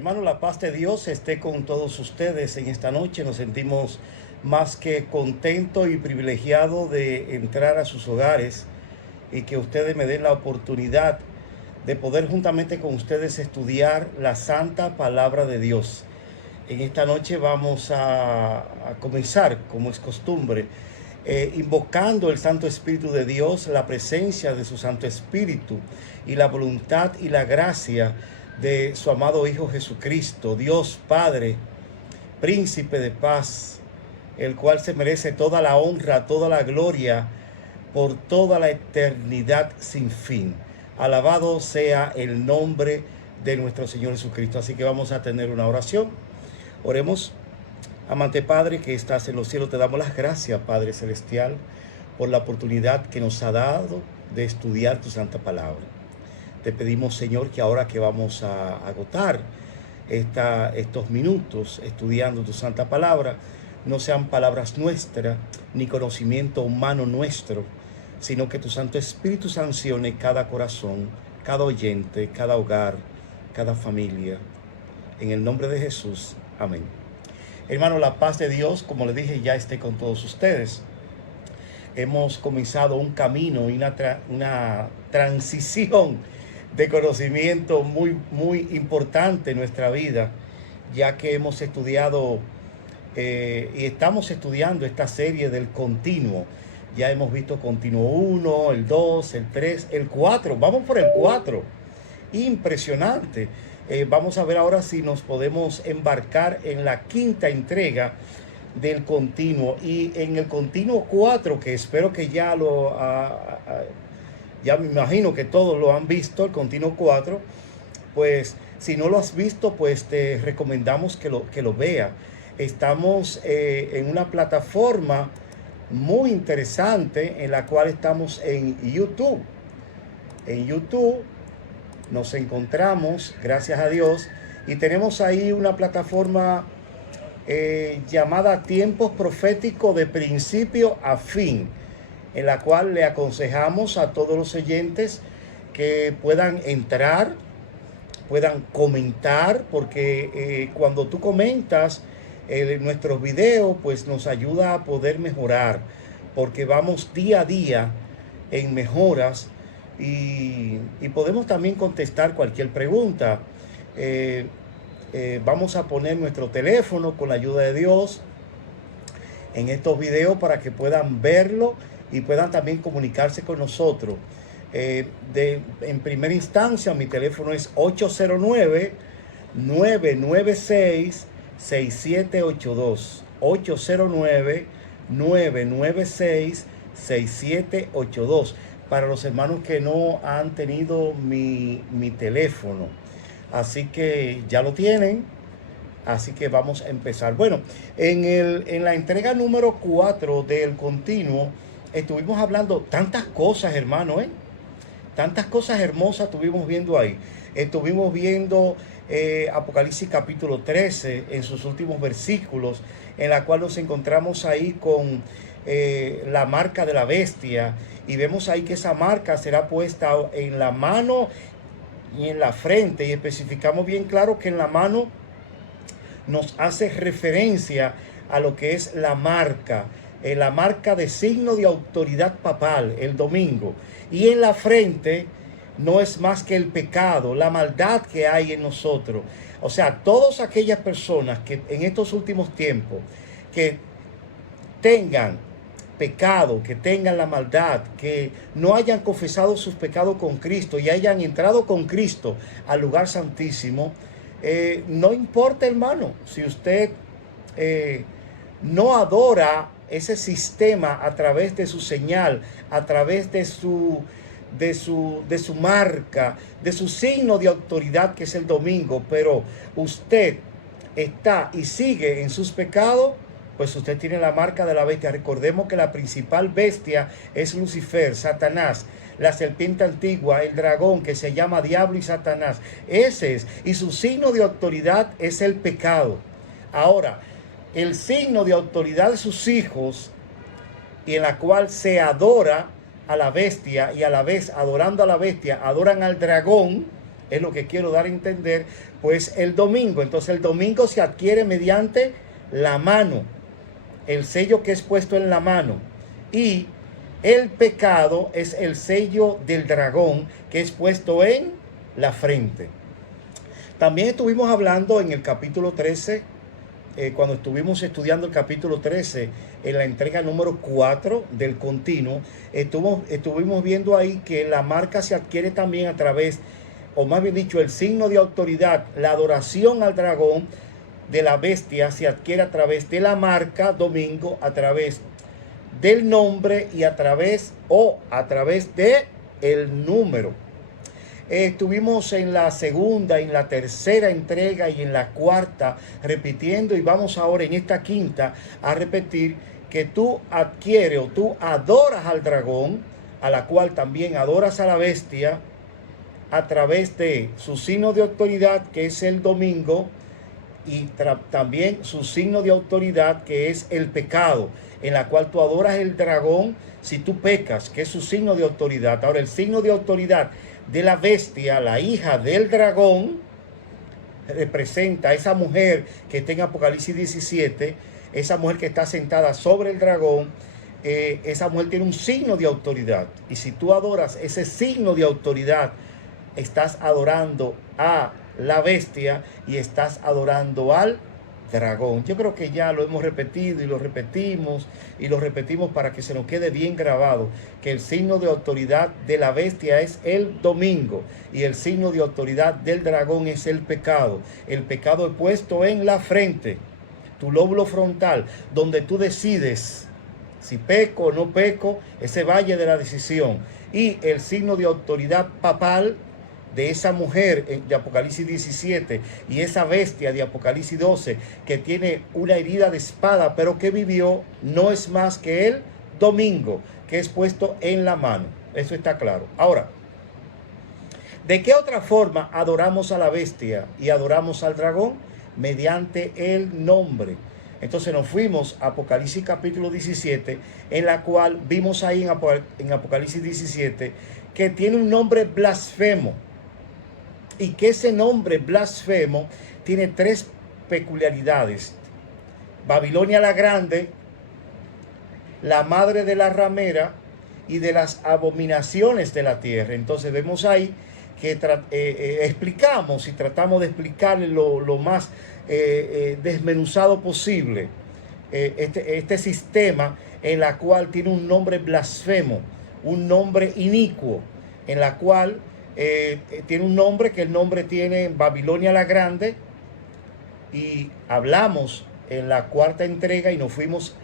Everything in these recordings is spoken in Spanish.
Hermano, la paz de Dios esté con todos ustedes en esta noche. Nos sentimos más que contentos y privilegiados de entrar a sus hogares y que ustedes me den la oportunidad de poder juntamente con ustedes estudiar la santa palabra de Dios. En esta noche vamos a comenzar, como es costumbre, invocando el Santo Espíritu de Dios, la presencia de su Santo Espíritu y la voluntad y la gracia de su amado Hijo Jesucristo, Dios Padre, Príncipe de paz, el cual se merece toda la honra, toda la gloria por toda la eternidad sin fin. Alabado sea el nombre de nuestro Señor Jesucristo. Así que vamos a tener una oración. Oremos. Amante Padre que estás en los cielos, te damos las gracias, Padre Celestial, por la oportunidad que nos ha dado de estudiar tu santa palabra. Te pedimos, Señor, que ahora que vamos a agotar estos minutos estudiando tu santa palabra, no sean palabras nuestras, ni conocimiento humano nuestro, sino que tu Santo Espíritu sancione cada corazón, cada oyente, cada hogar, cada familia. En el nombre de Jesús, amén. Hermano, la paz de Dios, como les dije, ya esté con todos ustedes. Hemos comenzado un camino y una transición de conocimiento muy importante en nuestra vida, ya que hemos estudiado y estamos estudiando esta serie del continuo. Ya hemos visto continuo 1, el 2, el 3, el 4. Vamos por el 4. Impresionante. Vamos a ver ahora si nos podemos embarcar en la quinta entrega del continuo. Y en el continuo 4, que espero que ya ya me imagino que todos lo han visto, el continuo 4, pues si no lo has visto, pues te recomendamos que lo vea. Estamos en una plataforma muy interesante en la cual estamos en YouTube. En YouTube nos encontramos, gracias a Dios, y tenemos ahí una plataforma llamada Tiempos Proféticos de Principio a Fin, en la cual le aconsejamos a todos los oyentes que puedan entrar, puedan comentar, porque cuando tú comentas nuestros videos, pues nos ayuda a poder mejorar, porque vamos día a día en mejoras. Y podemos también contestar cualquier pregunta. Vamos a poner nuestro teléfono con la ayuda de Dios en estos videos para que puedan verlo y puedan también comunicarse con nosotros. En primera instancia, mi teléfono es 809-996-6782. 809-996-6782. Para los hermanos que no han tenido mi teléfono. Así que ya lo tienen. Así que vamos a empezar. Bueno, en la entrega número 4 del continuo, estuvimos hablando tantas cosas, hermano, tantas cosas hermosas estuvimos viendo ahí. Estuvimos viendo Apocalipsis capítulo 13 en sus últimos versículos, en la cual nos encontramos ahí con la marca de la bestia. Y vemos ahí que esa marca será puesta en la mano y en la frente. Y especificamos bien claro que en la mano nos hace referencia a lo que es la marca de signo de autoridad papal, el domingo. Y en la frente no es más que el pecado, la maldad que hay en nosotros. O sea, todas aquellas personas que en estos últimos tiempos que tengan pecado, que tengan la maldad, que no hayan confesado sus pecados con Cristo y hayan entrado con Cristo al lugar santísimo, no importa, hermano, si usted no adora ese sistema a través de su señal, a través de su marca, de su signo de autoridad que es el domingo, pero usted está y sigue en sus pecados, pues usted tiene la marca de la bestia. Recordemos que la principal bestia es Lucifer, Satanás, la serpiente antigua, el dragón que se llama Diablo y Satanás. Ese es, y su signo de autoridad es el pecado. Ahora, el signo de autoridad de sus hijos, y en la cual se adora a la bestia, y a la vez adorando a la bestia, adoran al dragón, es lo que quiero dar a entender, Pues el domingo. Entonces el domingo se adquiere mediante la mano, el sello que es puesto en la mano. Y el pecado es el sello del dragón que es puesto en la frente. También estuvimos hablando en el capítulo 13, cuando estuvimos estudiando el capítulo 13, en la entrega número 4 del continuo, estuvimos viendo ahí que la marca se adquiere también a través, o más bien dicho, el signo de autoridad, la adoración al dragón de la bestia se adquiere a través de la marca domingo, a través del nombre y a través de el número. Estuvimos en la segunda, en la tercera entrega y en la cuarta repitiendo, y vamos ahora en esta quinta a repetir que tú adquieres o tú adoras al dragón, a la cual también adoras a la bestia a través de su signo de autoridad, que es el domingo, y también su signo de autoridad, que es el pecado, en la cual tú adoras el dragón si tú pecas, que es su signo de autoridad. Ahora, el signo de autoridad de la bestia, la hija del dragón, representa a esa mujer que está en Apocalipsis 17, esa mujer que está sentada sobre el dragón. Esa mujer tiene un signo de autoridad, y si tú adoras ese signo de autoridad, estás adorando a la bestia y estás adorando al dragón. Yo creo que ya lo hemos repetido y lo repetimos para que se nos quede bien grabado, que el signo de autoridad de la bestia es el domingo y el signo de autoridad del dragón es el pecado. El pecado es puesto en la frente, tu lóbulo frontal, donde tú decides si peco o no peco, ese valle de la decisión. Y el signo de autoridad papal de esa mujer de Apocalipsis 17 y esa bestia de Apocalipsis 12 que tiene una herida de espada pero que vivió, no es más que el domingo que es puesto en la mano. Eso está claro. Ahora, ¿de qué otra forma adoramos a la bestia y adoramos al dragón? Mediante el nombre. Entonces nos fuimos a Apocalipsis capítulo 17, en la cual vimos ahí en Apocalipsis 17 que tiene un nombre blasfemo, y que ese nombre blasfemo tiene tres peculiaridades: Babilonia la Grande, la madre de la ramera y de las abominaciones de la tierra. Entonces vemos ahí que explicamos y tratamos de explicarle lo más desmenuzado posible este sistema, en la cual tiene un nombre blasfemo, un nombre inicuo, en la cual tiene un nombre, que el nombre tiene Babilonia la Grande. Y hablamos en la cuarta entrega y nos fuimos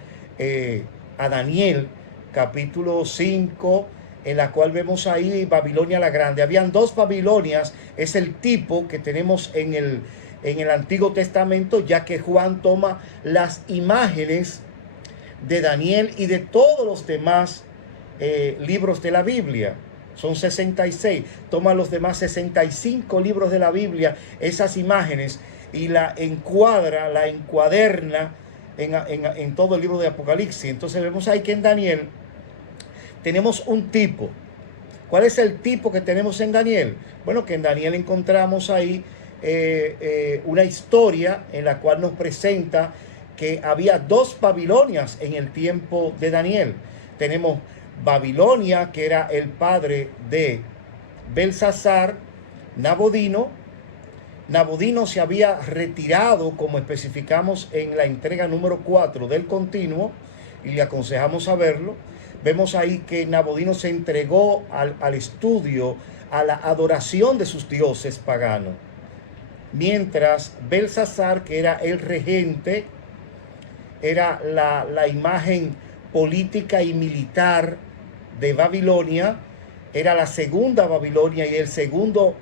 a Daniel capítulo 5, en la cual vemos ahí Babilonia la Grande. Habían dos Babilonias, es el tipo que tenemos en el Antiguo Testamento, ya que Juan toma las imágenes de Daniel y de todos los demás libros de la Biblia. Son 66. Toma los demás 65 libros de la Biblia, esas imágenes, y la encuadra, la encuaderna en todo el libro de Apocalipsis. Entonces vemos ahí que en Daniel tenemos un tipo. ¿Cuál es el tipo que tenemos en Daniel? Bueno, que en Daniel encontramos ahí una historia en la cual nos presenta que había dos Babilonias en el tiempo de Daniel. Tenemos Babilonia, que era el padre de Belsasar, Nabodino. Nabodino se había retirado, como especificamos en la entrega número 4 del continuo, y le aconsejamos a verlo. Vemos ahí que Nabodino se entregó al estudio, a la adoración de sus dioses paganos, mientras Belsasar, que era el regente, era la imagen política y militar de Babilonia, era la segunda Babilonia y el segundo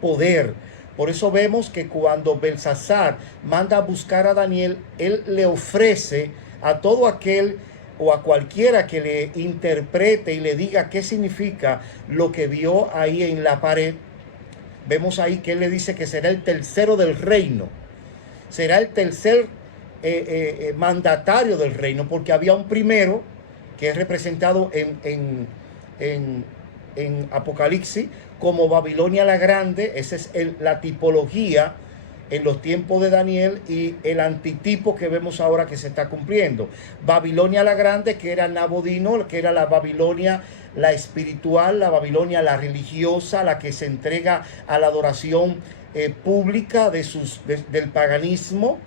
poder. Por eso vemos que cuando Belsasar manda a buscar a Daniel, él le ofrece a todo aquel o a cualquiera que le interprete y le diga qué significa lo que vio ahí en la pared. Vemos ahí que él le dice que será el tercero del reino, será el tercer mandatario del reino, porque había un primero que es representado en Apocalipsis como Babilonia la Grande. Esa es la tipología en los tiempos de Daniel y el antitipo que vemos ahora que se está cumpliendo. Babilonia la Grande, que era Nabodino, que era la Babilonia la espiritual, la Babilonia la religiosa, la que se entrega a la adoración pública del paganismo.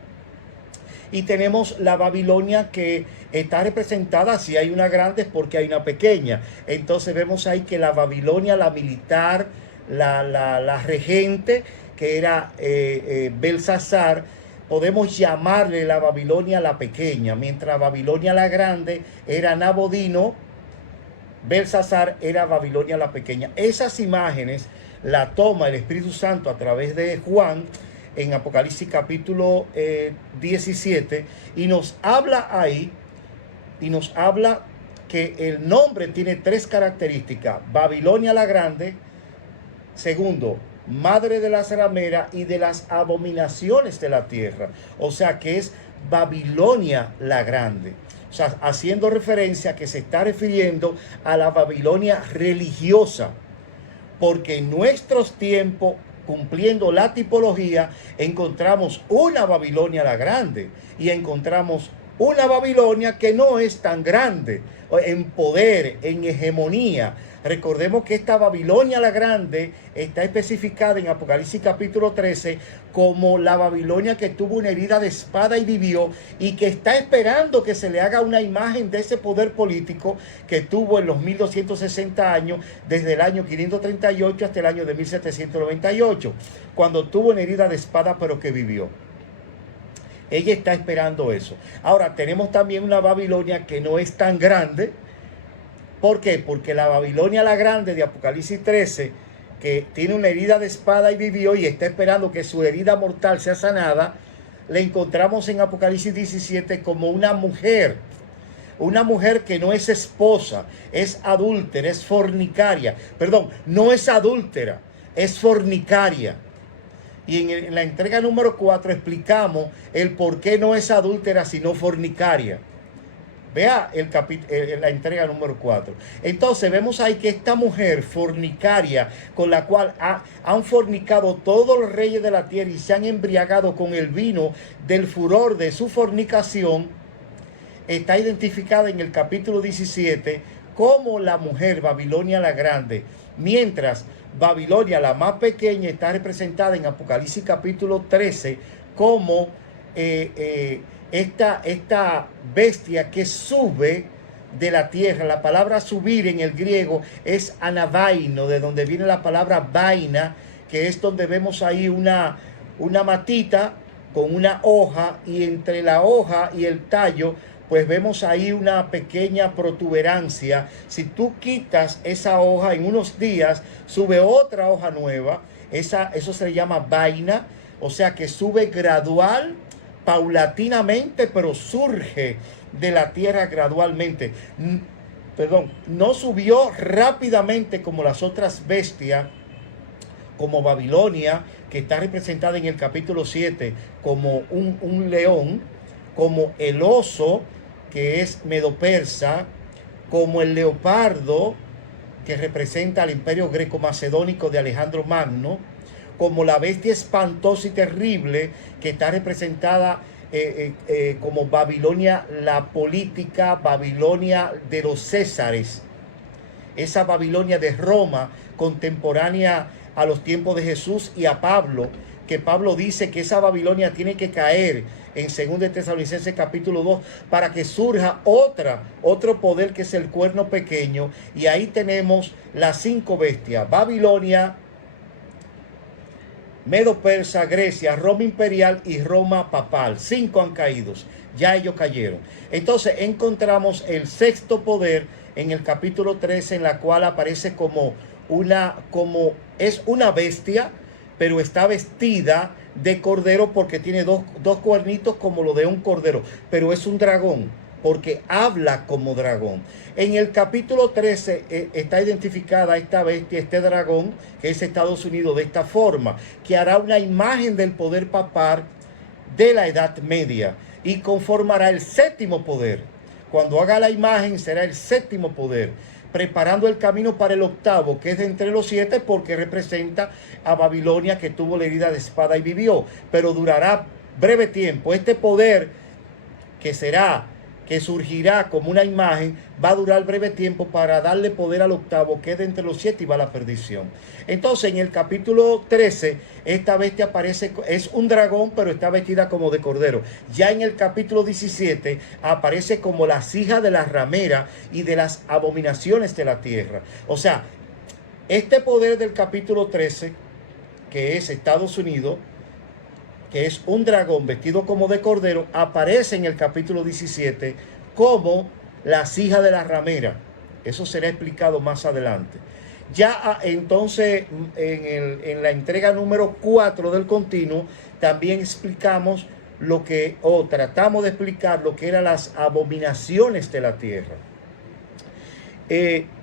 Y tenemos la Babilonia que está representada, si hay una grande es porque hay una pequeña. Entonces vemos ahí que la Babilonia, la militar, la regente, que era Belsasar, podemos llamarle la Babilonia la pequeña, mientras Babilonia la grande era Nabodino, Belsasar era Babilonia la pequeña. Esas imágenes la toma el Espíritu Santo a través de Juan en Apocalipsis capítulo 17 y nos habla ahí, y nos habla que el nombre tiene tres características: Babilonia la grande, segundo, madre de las rameras y de las abominaciones de la tierra. O sea que es Babilonia la grande. O sea, haciendo referencia a que se está refiriendo a la Babilonia religiosa. Porque en nuestros tiempos, cumpliendo la tipología, encontramos una Babilonia la grande y encontramos una Babilonia que no es tan grande en poder, en hegemonía. Recordemos que esta Babilonia la grande está especificada en Apocalipsis capítulo 13 como la Babilonia que tuvo una herida de espada y vivió, y que está esperando que se le haga una imagen de ese poder político que tuvo en los 1260 años, desde el año 538 hasta el año de 1798, cuando tuvo una herida de espada pero que vivió. Ella está esperando eso. Ahora tenemos también una Babilonia que no es tan grande. ¿Por qué? Porque la Babilonia la grande de Apocalipsis 13, que tiene una herida de espada y vivió y está esperando que su herida mortal sea sanada, le encontramos en Apocalipsis 17 como una mujer que no es esposa, es adúltera, es fornicaria. Perdón, no es adúltera, es fornicaria. Y en la entrega número 4 explicamos el por qué no es adúltera sino fornicaria. Vea la entrega número 4. Entonces vemos ahí que esta mujer fornicaria, con la cual han fornicado todos los reyes de la tierra y se han embriagado con el vino del furor de su fornicación, está identificada en el capítulo 17 como la mujer Babilonia la grande, mientras Babilonia la más pequeña está representada en Apocalipsis capítulo 13 como esta bestia que sube de la tierra. La palabra subir en el griego es anabaino, de donde viene la palabra vaina, que es donde vemos ahí una matita con una hoja, y entre la hoja y el tallo pues vemos ahí una pequeña protuberancia. Si tú quitas esa hoja, en unos días sube otra hoja nueva. Eso se le llama vaina, o sea que sube gradual, paulatinamente, pero surge de la tierra gradualmente. No subió rápidamente como las otras bestias, como Babilonia, que está representada en el capítulo 7 como un león, como el oso, que es medo-persa, como el leopardo, que representa al imperio greco-macedónico de Alejandro Magno, como la bestia espantosa y terrible, que está representada como Babilonia la política, Babilonia de los Césares, esa Babilonia de Roma contemporánea a los tiempos de Jesús y a Pablo, que Pablo dice que esa Babilonia tiene que caer en 2 Tesalonicenses capítulo 2 para que surja otro poder, que es el cuerno pequeño. Y ahí tenemos las 5 bestias: Babilonia, Medo-Persa, Grecia, Roma imperial y Roma papal. 5 han caído, ya ellos cayeron. Entonces encontramos el sexto poder en el capítulo 13, en la cual aparece como es una bestia, pero está vestida de cordero porque tiene dos cuernitos como lo de un cordero, pero es un dragón porque habla como dragón. En el capítulo 13 está identificada esta bestia, este dragón, que es Estados Unidos, de esta forma, que hará una imagen del poder papal de la Edad Media y conformará el séptimo poder. Cuando haga la imagen será el séptimo poder. preparando el camino para el octavo, que es de entre los 7, porque representa a Babilonia, que tuvo la herida de espada y vivió, pero durará breve tiempo. Este poder que surgirá como una imagen, va a durar breve tiempo para darle poder al octavo, que es de entre los 7 y va a la perdición. Entonces, en el capítulo 13, esta bestia aparece, es un dragón, pero está vestida como de cordero. Ya en el capítulo 17 aparece como las hijas de la ramera y de las abominaciones de la tierra. O sea, este poder del capítulo 13, que es Estados Unidos, que es un dragón vestido como de cordero, aparece en el capítulo 17 como las hijas de la ramera. Eso será explicado más adelante. Ya entonces en la entrega número 4 del continuo también explicamos tratamos de explicar lo que eran las abominaciones de la tierra.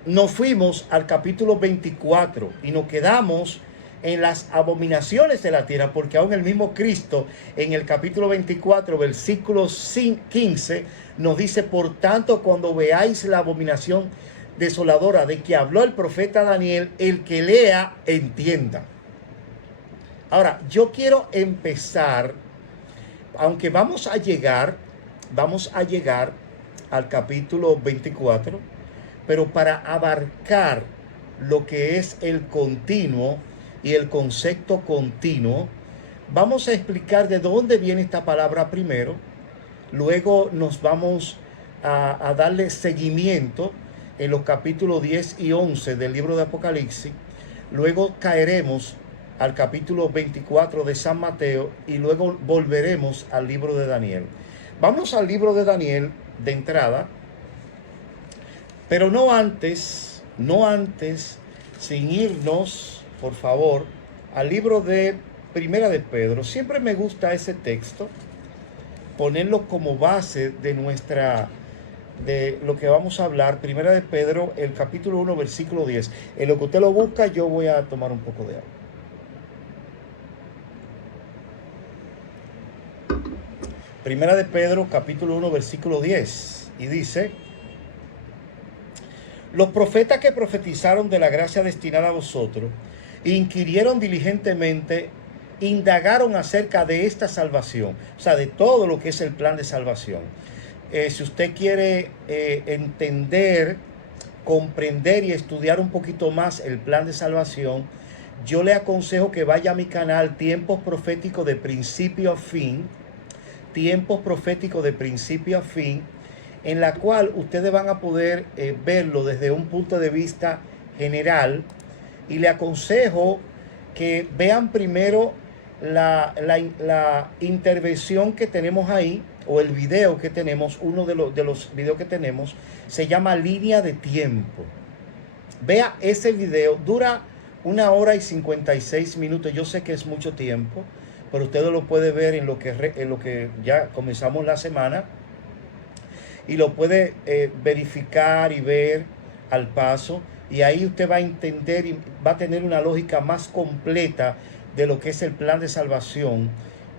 Nos fuimos al capítulo 24 y nos quedamos en las abominaciones de la tierra, porque aún el mismo Cristo en el capítulo 24, versículo 15, nos dice: por tanto, cuando veáis la abominación desoladora de que habló el profeta Daniel, el que lea, entienda. Ahora, yo quiero empezar, aunque vamos a llegar al capítulo 24, pero para abarcar lo que es el continuo y el concepto continuo, vamos a explicar de dónde viene esta palabra primero. Luego nos vamos a darle seguimiento en los capítulos 10 y 11 del libro de Apocalipsis. Luego caeremos al capítulo 24 de San Mateo y luego volveremos al libro de Daniel. Vamos al libro de Daniel de entrada, pero no antes, sin irnos, por favor, al libro de Primera de Pedro. Siempre me gusta ese texto, ponerlo como base de lo que vamos a hablar. Primera de Pedro, el capítulo 1, versículo 10. En lo que usted lo busca, yo voy a tomar un poco de agua. Primera de Pedro, capítulo 1, versículo 10. Y dice: los profetas que profetizaron de la gracia destinada a vosotros, inquirieron diligentemente, indagaron acerca de esta salvación, o sea, de todo lo que es el plan de salvación. Si usted quiere entender, comprender y estudiar un poquito más el plan de salvación, yo le aconsejo que vaya a mi canal Tiempos Proféticos de Principio a Fin, Tiempos Proféticos de Principio a Fin, en la cual ustedes van a poder verlo desde un punto de vista general. Y le aconsejo que vean primero la intervención que tenemos ahí, o el video que tenemos. Uno de los videos que tenemos se llama Línea de Tiempo. Vea ese video, dura 1 hora y 56 minutos. Yo sé que es mucho tiempo, pero usted lo puede ver en lo que ya comenzamos la semana, y lo puede verificar y ver al paso. Y ahí usted va a entender y va a tener una lógica más completa de lo que es el plan de salvación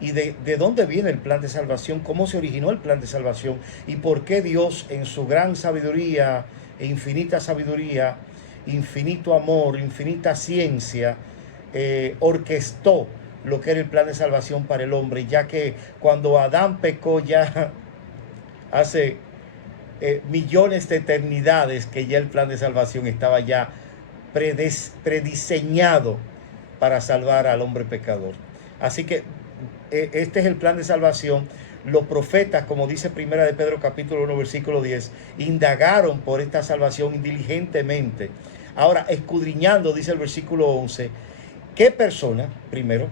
y de dónde viene el plan de salvación, cómo se originó el plan de salvación y por qué Dios, en su gran sabiduría e infinita sabiduría, infinito amor, infinita ciencia, orquestó lo que era el plan de salvación para el hombre, ya que cuando Adán pecó, ya hace millones de eternidades, que ya el plan de salvación estaba ya prediseñado para salvar al hombre pecador. Así que este es el plan de salvación. Los profetas, como dice Primera de Pedro capítulo 1 versículo 10, indagaron por esta salvación diligentemente. Ahora, escudriñando, dice el versículo 11, ¿qué persona, primero,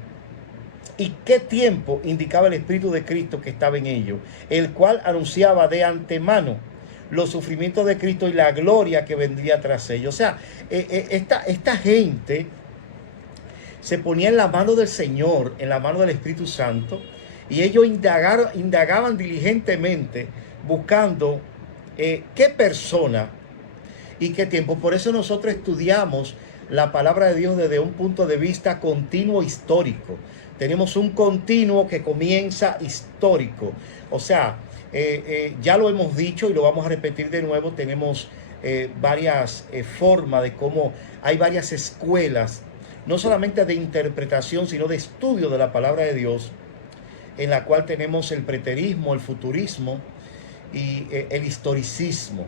y qué tiempo indicaba el Espíritu de Cristo que estaba en ellos, el cual anunciaba de antemano los sufrimientos de Cristo y la gloria que vendría tras ellos? O sea, esta gente se ponía en la mano del Señor, en la mano del Espíritu Santo, y ellos indagaban diligentemente buscando qué persona y qué tiempo. Por eso nosotros estudiamos la palabra de Dios desde un punto de vista continuo histórico. Tenemos un continuo que comienza histórico. O sea, ya lo hemos dicho y lo vamos a repetir de nuevo. Tenemos varias formas de cómo hay varias escuelas, no solamente de interpretación, sino de estudio de la palabra de Dios, en la cual tenemos el preterismo, el futurismo y el historicismo.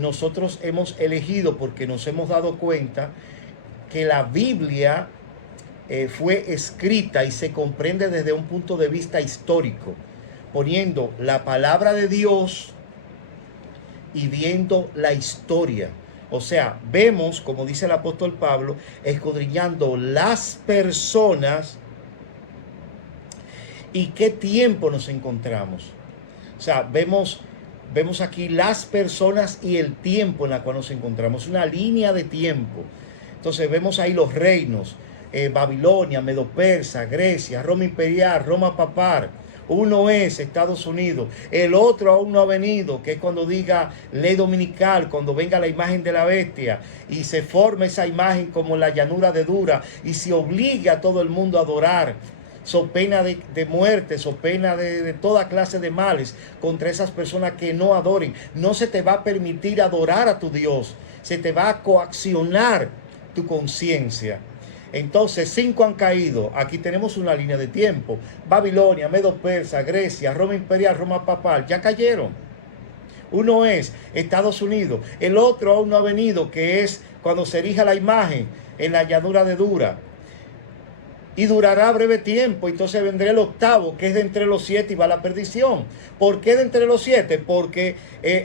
Nosotros hemos elegido, porque nos hemos dado cuenta que la Biblia fue escrita y se comprende desde un punto de vista histórico, poniendo la palabra de Dios y viendo la historia. O sea, vemos, como dice el apóstol Pablo, escudriñando las personas y qué tiempo nos encontramos. O sea, vemos aquí las personas y el tiempo en la cual nos encontramos, una línea de tiempo. Entonces vemos ahí los reinos, Babilonia, Medo-Persa, Grecia, Roma imperial, Roma papal. Uno es Estados Unidos, el otro aún no ha venido, que es cuando diga ley dominical, cuando venga la imagen de la bestia y se forme esa imagen como la llanura de Dura y se obligue a todo el mundo a adorar, so pena de muerte, so pena de toda clase de males contra esas personas que no adoren. No se te va a permitir adorar a tu Dios, se te va a coaccionar tu conciencia. Entonces 5 han caído. Aquí tenemos una línea de tiempo. Babilonia, Medo-Persa, Grecia, Roma imperial, Roma papal, ya cayeron. Uno es Estados Unidos, el otro aún no ha venido, que es cuando se erija la imagen en la llanura de Dura. Y durará breve tiempo, entonces vendrá el octavo, que es de entre los 7 y va a la perdición. ¿Por qué de entre los 7? Porque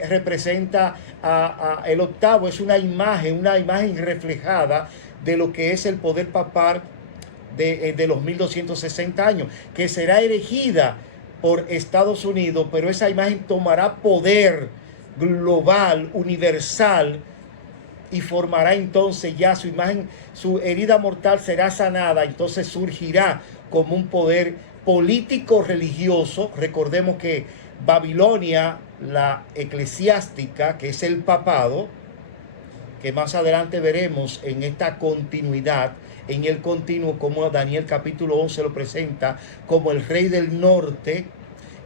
representa el octavo, es una imagen reflejada de lo que es el poder papal de los 1260 años, que será erigida por Estados Unidos, pero esa imagen tomará poder global, universal, y formará entonces ya su imagen, su herida mortal será sanada, entonces surgirá como un poder político religioso. Recordemos que Babilonia, la eclesiástica, que es el papado, que más adelante veremos en esta continuidad, en el continuo, como Daniel capítulo 11 lo presenta, como el rey del norte,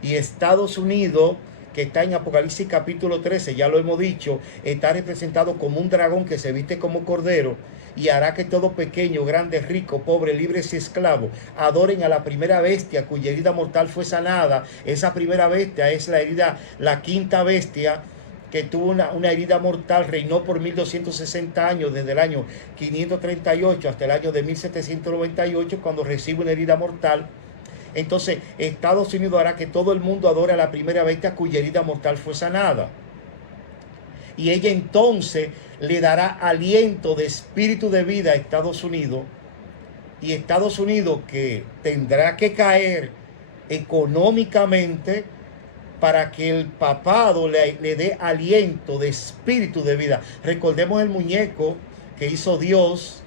y Estados Unidos, que está en Apocalipsis capítulo 13, ya lo hemos dicho, está representado como un dragón que se viste como cordero y hará que todo pequeño, grande, rico, pobre, libres y esclavo adoren a la primera bestia cuya herida mortal fue sanada. Esa primera bestia es la quinta bestia, que tuvo una herida mortal, reinó por 1260 años, desde el año 538 hasta el año de 1798, cuando recibe una herida mortal. Entonces Estados Unidos hará que todo el mundo adore a la primera bestia cuya herida mortal fue sanada. Y ella entonces le dará aliento de espíritu de vida a Estados Unidos. Y Estados Unidos, que tendrá que caer económicamente para que el papado le dé aliento de espíritu de vida. Recordemos el muñeco que hizo Dios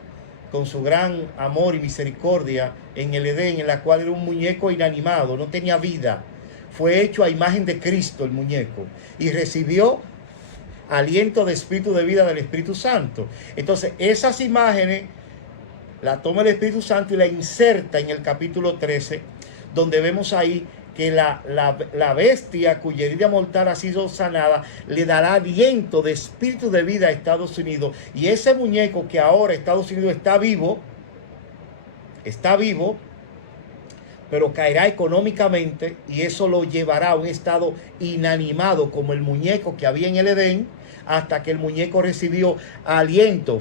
con su gran amor y misericordia en el Edén, en la cual era un muñeco inanimado, no tenía vida. Fue hecho a imagen de Cristo el muñeco y recibió aliento de espíritu de vida del Espíritu Santo. Entonces esas imágenes la toma el Espíritu Santo y la inserta en el capítulo 13, donde vemos ahí que la bestia cuya herida mortal ha sido sanada le dará aliento de espíritu de vida a Estados Unidos. Y ese muñeco, que ahora Estados Unidos está vivo, pero caerá económicamente, y eso lo llevará a un estado inanimado como el muñeco que había en el Edén, hasta que el muñeco recibió aliento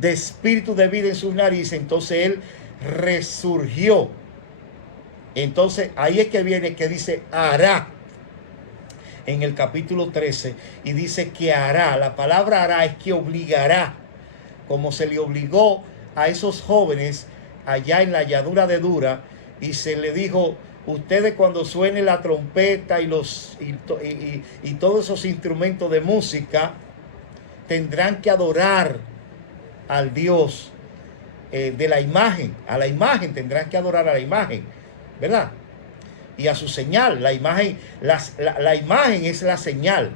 de espíritu de vida en sus narices. Entonces él resurgió. Entonces ahí es que viene, que dice hará en el capítulo 13, y dice que hará. La palabra hará es que obligará, como se le obligó a esos jóvenes allá en la llanura de Dura, y se le dijo: ustedes, cuando suene la trompeta y todos esos instrumentos de música, tendrán que adorar al Dios de la imagen. A la imagen tendrán que adorar, a la imagen, ¿verdad? Y a su señal. La imagen, la imagen es la señal.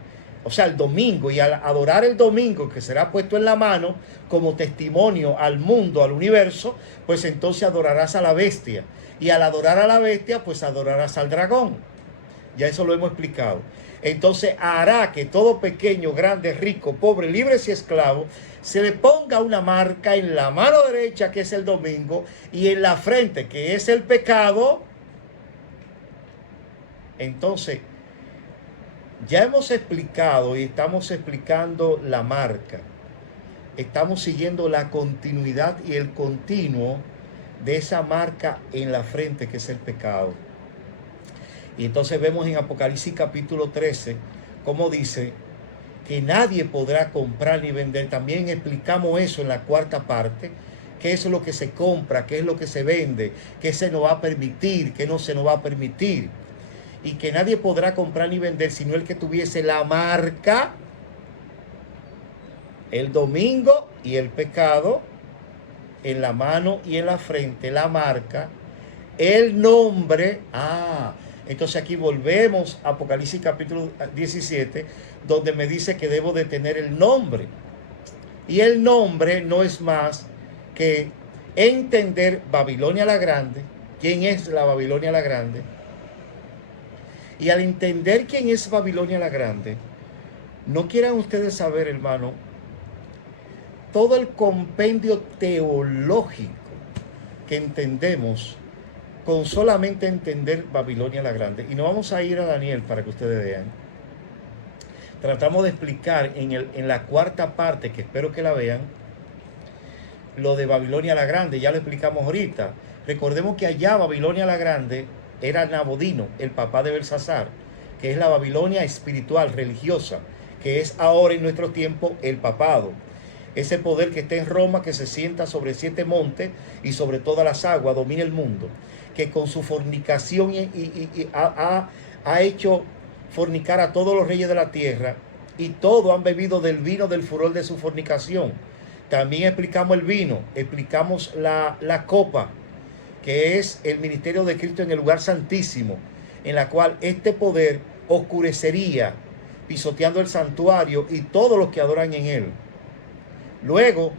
O sea, el domingo. Y al adorar el domingo, que será puesto en la mano como testimonio al mundo, al universo, pues entonces adorarás a la bestia. Y al adorar a la bestia, pues adorarás al dragón. Ya eso lo hemos explicado. Entonces hará que todo pequeño, grande, rico, pobre, libres y esclavos, se le ponga una marca en la mano derecha, que es el domingo, y en la frente, que es el pecado. Entonces, ya hemos explicado y estamos explicando la marca. Estamos siguiendo la continuidad y el continuo de esa marca en la frente, que es el pecado. Y entonces vemos en Apocalipsis capítulo 13, como dice que nadie podrá comprar ni vender. También explicamos eso en la cuarta parte, qué es lo que se compra, qué es lo que se vende, qué se nos va a permitir, qué no se nos va a permitir. Y que nadie podrá comprar ni vender sino el que tuviese la marca, el domingo y el pecado, en la mano y en la frente, la marca, el nombre. Entonces aquí volvemos a Apocalipsis capítulo 17, donde me dice que debo de tener el nombre. Y el nombre no es más que entender Babilonia la Grande, quién es la Babilonia la Grande. Y al entender quién es Babilonia la Grande, no quieran ustedes saber, hermano, todo el compendio teológico que entendemos con solamente entender Babilonia la Grande. Y nos vamos a ir a Daniel para que ustedes vean. Tratamos de explicar en la cuarta parte, que espero que la vean, lo de Babilonia la Grande. Ya lo explicamos ahorita. Recordemos que allá Babilonia la Grande era Nabodino, el papá de Belsasar, que es la Babilonia espiritual, religiosa, que es ahora en nuestro tiempo el papado. Ese poder que está en Roma, que se sienta sobre 7 montes y sobre todas las aguas, domina el mundo, que con su fornicación ha hecho fornicar a todos los reyes de la tierra, y todos han bebido del vino del furor de su fornicación. También explicamos el vino, explicamos la copa, que es el ministerio de Cristo en el lugar santísimo, en la cual este poder oscurecería, pisoteando el santuario y todos los que adoran en él. Luego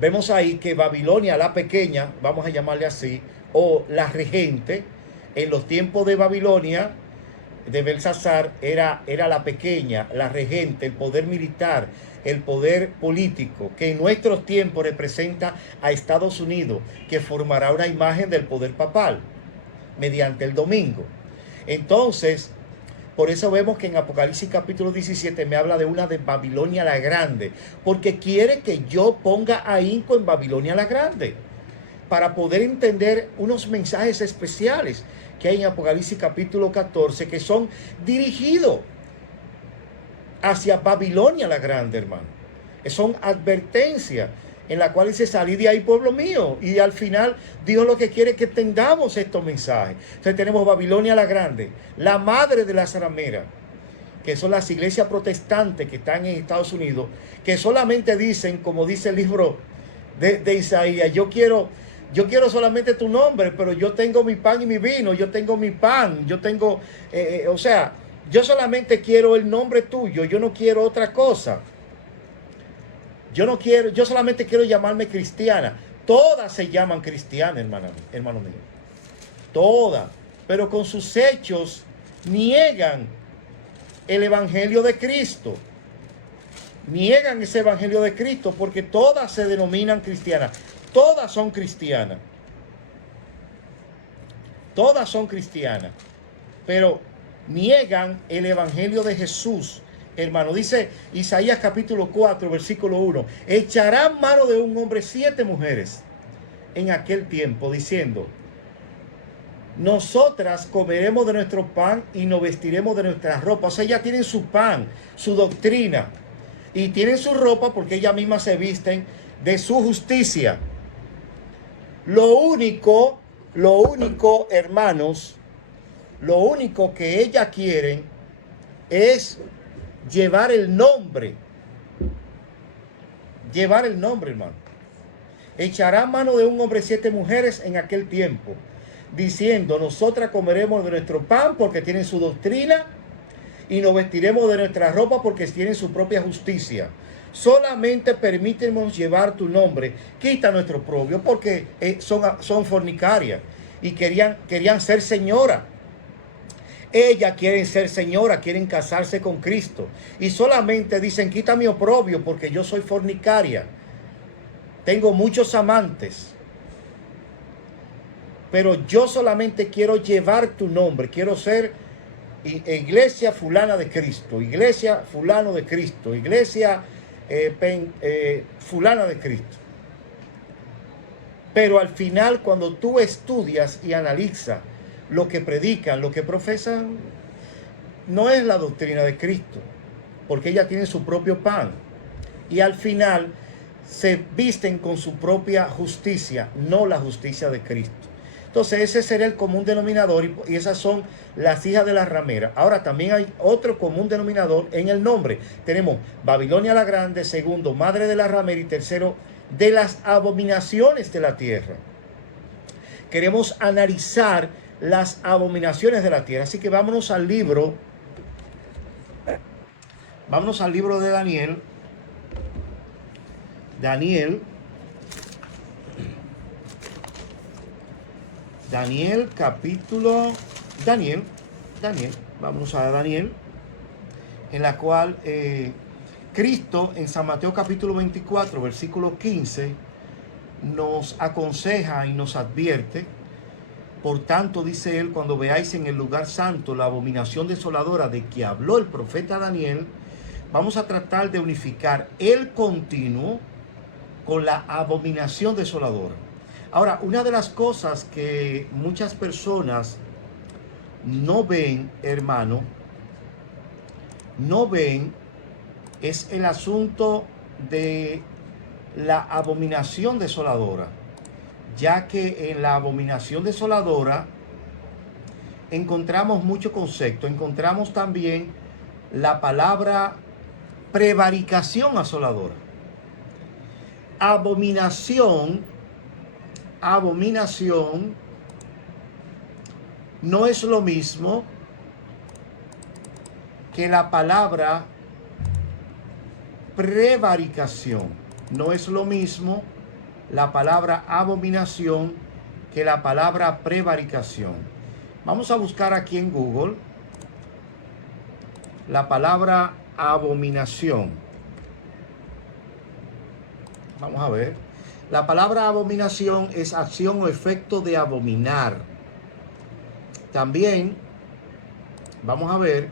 vemos ahí que Babilonia la pequeña, vamos a llamarle así, o la regente, en los tiempos de Babilonia, de Belsasar, era la pequeña, la regente, el poder militar, el poder político, que en nuestros tiempos representa a Estados Unidos, que formará una imagen del poder papal mediante el domingo. Entonces, por eso vemos que en Apocalipsis capítulo 17 me habla de una de Babilonia la Grande, porque quiere que yo ponga ahínco en Babilonia la Grande, para poder entender unos mensajes especiales que hay en Apocalipsis capítulo 14, que son dirigidos hacia Babilonia la Grande, hermano. Son advertencias en la cual dice: salid de ahí, pueblo mío. Y al final Dios lo que quiere es que entendamos estos mensajes. Entonces tenemos Babilonia la Grande, la madre de las rameras, que son las iglesias protestantes que están en Estados Unidos, que solamente dicen, como dice el libro de Isaías, yo quiero solamente tu nombre, pero yo tengo mi pan y mi vino, yo tengo mi pan, yo tengo, yo solamente quiero el nombre tuyo, yo no quiero otra cosa. Yo solamente quiero llamarme cristiana. Todas se llaman cristianas, hermano mío. Todas. Pero con sus hechos niegan el evangelio de Cristo. Niegan ese evangelio de Cristo, porque todas se denominan cristianas. Todas son cristianas. Todas son cristianas. Pero niegan el evangelio de Jesús. Hermano, dice Isaías capítulo 4, versículo 1: echarán mano de un hombre 7 mujeres en aquel tiempo, diciendo: nosotras comeremos de nuestro pan y nos vestiremos de nuestra ropa. O sea, ellas tienen su pan, su doctrina, y tienen su ropa porque ellas mismas se visten de su justicia. Lo único, hermanos, lo único que ellas quieren es llevar el nombre. Llevar el nombre, hermano. Echará mano de un hombre 7 mujeres en aquel tiempo, diciendo: nosotras comeremos de nuestro pan porque tienen su doctrina, y nos vestiremos de nuestra ropa porque tienen su propia justicia. Solamente permítenos llevar tu nombre, quita nuestro propio, porque son fornicarias y querían ser señora. Ellas quieren ser señoras, quieren casarse con Cristo. Y solamente dicen, quita mi oprobio porque yo soy fornicaria. Tengo muchos amantes. Pero yo solamente quiero llevar tu nombre. Quiero ser iglesia fulana de Cristo. Iglesia fulano de Cristo. Iglesia fulana de Cristo. Pero al final, cuando tú estudias y analizas lo que predican, lo que profesan, no es la doctrina de Cristo, porque ellas tienen su propio pan. Y al final se visten con su propia justicia, no la justicia de Cristo. Entonces ese será el común denominador y esas son las hijas de la ramera. Ahora también hay otro común denominador en el nombre. Tenemos Babilonia la Grande, segundo, madre de la ramera y tercero, de las abominaciones de la tierra. Queremos analizar las abominaciones de la tierra. Así que vámonos al libro de Daniel. Daniel capítulo, vámonos a Daniel, en la cual Cristo en San Mateo capítulo 24, versículo 15, nos aconseja y nos advierte. Por tanto, dice él, cuando veáis en el lugar santo la abominación desoladora de que habló el profeta Daniel, vamos a tratar de unificar el continuo con la abominación desoladora. Ahora, una de las cosas que muchas personas no ven, hermano, es el asunto de la abominación desoladora, ya que en la abominación desoladora encontramos mucho concepto, encontramos también la palabra prevaricación asoladora. Abominación no es lo mismo que la palabra prevaricación. No es lo mismo la palabra abominación que la palabra prevaricación. Vamos a buscar aquí en Google la palabra abominación. Vamos a ver. La palabra abominación es acción o efecto de abominar. También, vamos a ver,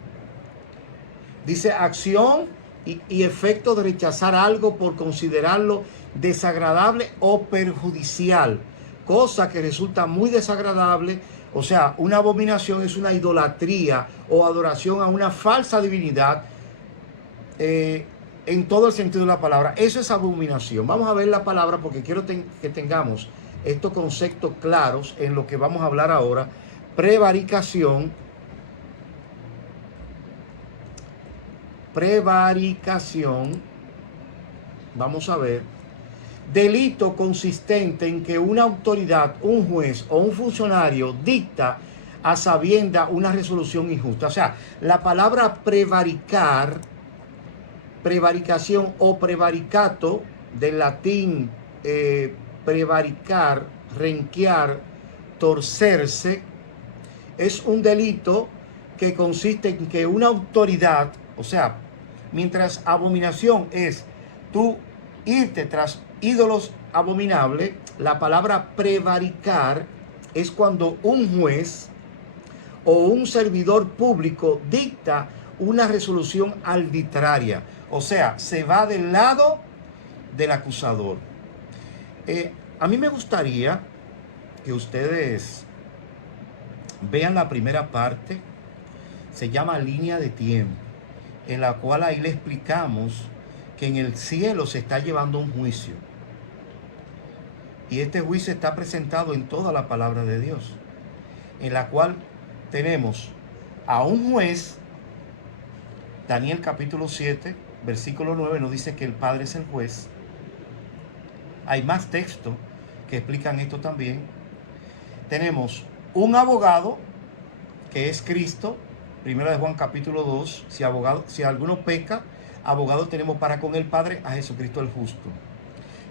dice acción y efecto de rechazar algo por considerarlo desagradable o perjudicial, cosa que resulta muy desagradable. O sea, una abominación es una idolatría o adoración a una falsa divinidad, en todo el sentido de la palabra. Eso es abominación. Vamos a ver la palabra porque quiero que tengamos estos conceptos claros en lo que vamos a hablar ahora. Prevaricación. Vamos a ver. Delito consistente en que una autoridad, un juez o un funcionario dicta a sabienda una resolución injusta. O sea, la palabra prevaricación o prevaricato, del latín prevaricar, renquear, torcerse, es un delito que consiste en que una autoridad, o sea, mientras abominación es tú irte tras ídolos abominables, la palabra prevaricar es cuando un juez o un servidor público dicta una resolución arbitraria. O sea, se va del lado del acusador. A mí me gustaría que ustedes vean la primera parte. Se llama Línea de Tiempo, en la cual ahí le explicamos que en el cielo se está llevando un juicio. Y este juicio está presentado en toda la palabra de Dios, en la cual tenemos a un juez. Daniel capítulo 7, versículo 9 nos dice que el Padre es el juez. Hay más textos que explican esto también. Tenemos un abogado, que es Cristo. Primera de Juan capítulo 2, si alguno peca, abogado tenemos para con el Padre, a Jesucristo el justo.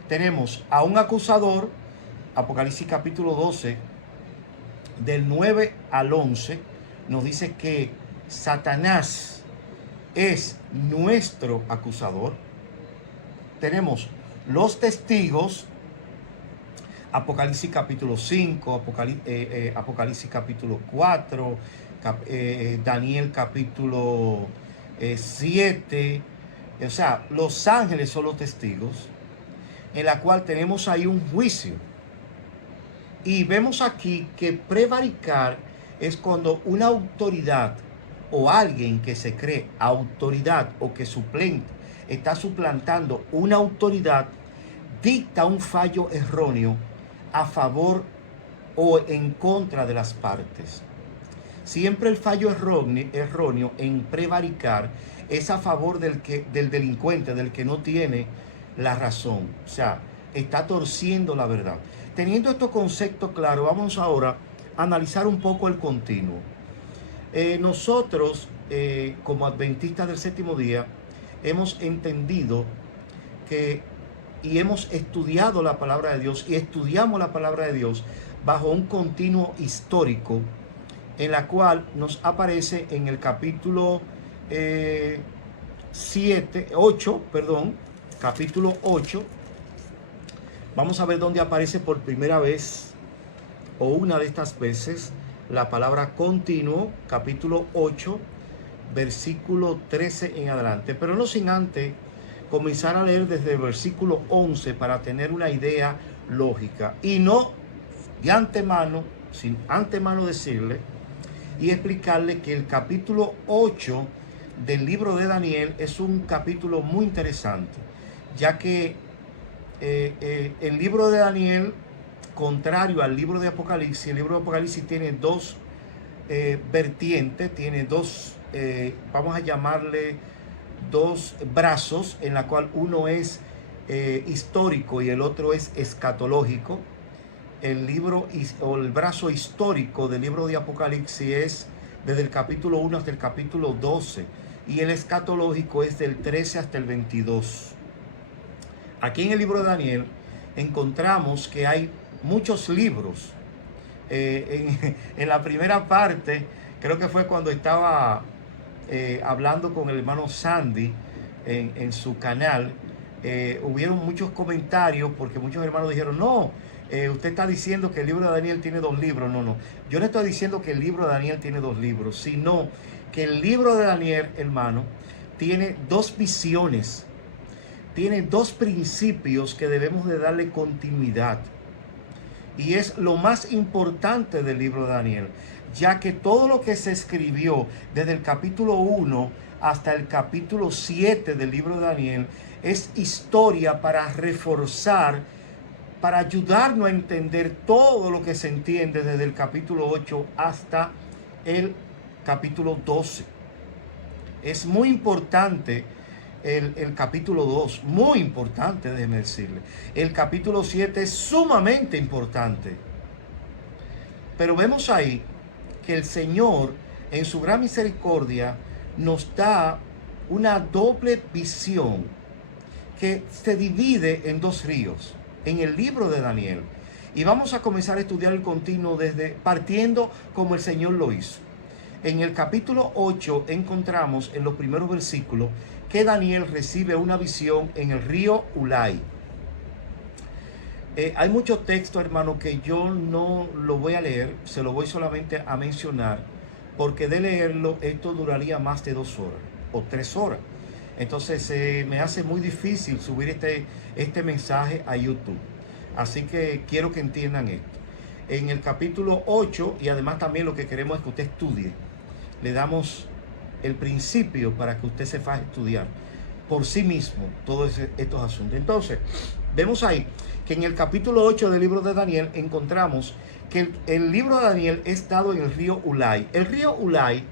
Tenemos a un acusador, Apocalipsis capítulo 12, del 9 al 11, nos dice que Satanás es nuestro acusador. Tenemos los testigos, Apocalipsis capítulo 5, Apocalipsis capítulo 4, Daniel capítulo 7. O sea, los ángeles son los testigos, en la cual tenemos ahí un juicio. Y vemos aquí que prevaricar es cuando una autoridad o alguien que se cree autoridad o que está suplantando una autoridad, dicta un fallo erróneo a favor o en contra de las partes. Siempre el fallo erróneo en prevaricar es a favor del delincuente, del que no tiene la razón. O sea, está torciendo la verdad. Teniendo estos conceptos claros, vamos ahora a analizar un poco el continuo. Nosotros, como adventistas del séptimo día, hemos entendido y hemos estudiado la palabra de Dios y estudiamos la palabra de Dios bajo un continuo histórico, en la cual nos aparece en el capítulo 8, capítulo 8. Vamos a ver dónde aparece por primera vez o una de estas veces la palabra continuo, capítulo 8, versículo 13 en adelante. Pero no sin antes comenzar a leer desde el versículo 11 para tener una idea lógica. Y no de antemano, sin antemano decirle y explicarle que el capítulo 8 del libro de Daniel es un capítulo muy interesante, ya que el libro de Daniel, contrario al libro de Apocalipsis, el libro de Apocalipsis tiene dos vertientes, tiene dos, vamos a llamarle dos brazos, en la cual uno es histórico y el otro es escatológico. El libro o el brazo histórico del libro de Apocalipsis es desde el capítulo 1 hasta el capítulo 12 y el escatológico es del 13 hasta el 22. Aquí en el libro de Daniel encontramos que hay muchos libros. En la primera parte, creo que fue cuando estaba hablando con el hermano Sandy en su canal, hubieron muchos comentarios porque muchos hermanos dijeron, no, usted está diciendo que el libro de Daniel tiene 2 libros. No, yo no estoy diciendo que el libro de Daniel tiene 2 libros, sino que el libro de Daniel, hermano, tiene 2 visiones, tiene 2 principios que debemos de darle continuidad. Y es lo más importante del libro de Daniel, ya que todo lo que se escribió desde el capítulo 1 hasta el capítulo 7 del libro de Daniel es historia para reforzar, para ayudarnos a entender todo lo que se entiende desde el capítulo 8 hasta el capítulo 12. Es muy importante el capítulo 2, muy importante, déjeme decirle. El capítulo 7 es sumamente importante. Pero vemos ahí que el Señor, en su gran misericordia, nos da una doble visión que se divide en 2 ríos en el libro de Daniel. Y vamos a comenzar a estudiar el continuo partiendo como el Señor lo hizo. En el capítulo 8 encontramos en los primeros versículos que Daniel recibe una visión en el río Ulai. Hay mucho texto, hermano, que yo no lo voy a leer, se lo voy solamente a mencionar, porque de leerlo esto duraría más de 2 horas o 3 horas. Entonces me hace muy difícil subir este mensaje a YouTube. Así que quiero que entiendan esto. En el capítulo 8, y además también lo que queremos es que usted estudie, le damos el principio para que usted se faje estudiar por sí mismo todos estos asuntos. Entonces, vemos ahí que en el capítulo 8 del libro de Daniel encontramos que el libro de Daniel es dado en el río Ulai. El río Ulai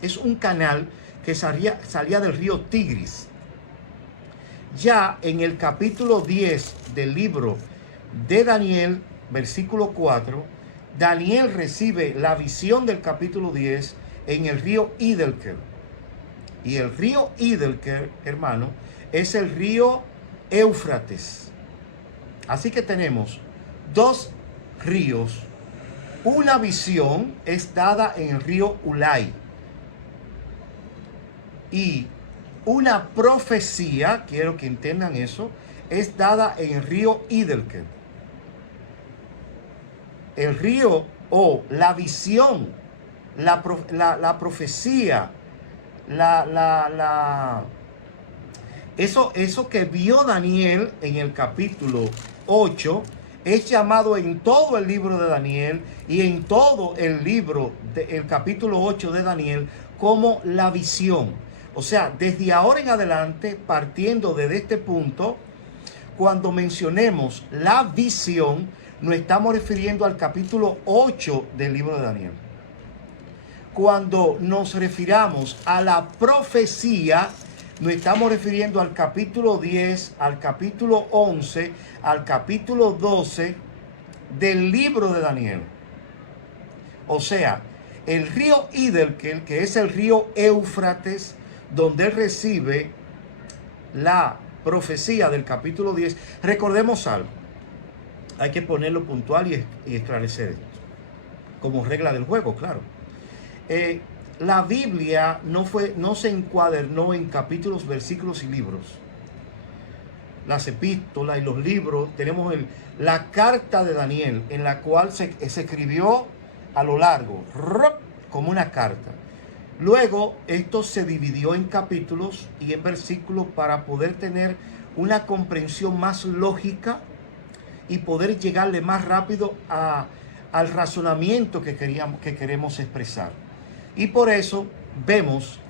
es un canal que salía del río Tigris. Ya en el capítulo 10 del libro de Daniel, versículo 4, Daniel recibe la visión del capítulo 10 en el río Idelker. Y el río Idelker, hermano, es el río Éufrates. Así que tenemos 2 ríos Una visión es dada en el río Ulai. Y una profecía, quiero que entiendan eso, es dada en el río Idelkel. El río o la visión, la profecía, eso que vio Daniel en el capítulo 8 es llamado en todo el libro de Daniel y en todo el libro del capítulo 8 de Daniel como la visión. O sea, desde ahora en adelante, partiendo desde este punto, cuando mencionemos la visión, nos estamos refiriendo al capítulo 8 del libro de Daniel. Cuando nos refiramos a la profecía, nos estamos refiriendo al capítulo 10, al capítulo 11, al capítulo 12 del libro de Daniel. O sea, el río Idelkel, que es el río Éufrates, donde él recibe la profecía del capítulo 10. Recordemos algo. Hay que ponerlo puntual y esclarecer esto. Como regla del juego, claro. La Biblia no se encuadernó en capítulos, versículos y libros. Las epístolas y los libros, tenemos la carta de Daniel, en la cual se escribió a lo largo, como una carta. Luego, esto se dividió en capítulos y en versículos para poder tener una comprensión más lógica y poder llegarle más rápido al razonamiento que queremos expresar. Y por eso vemos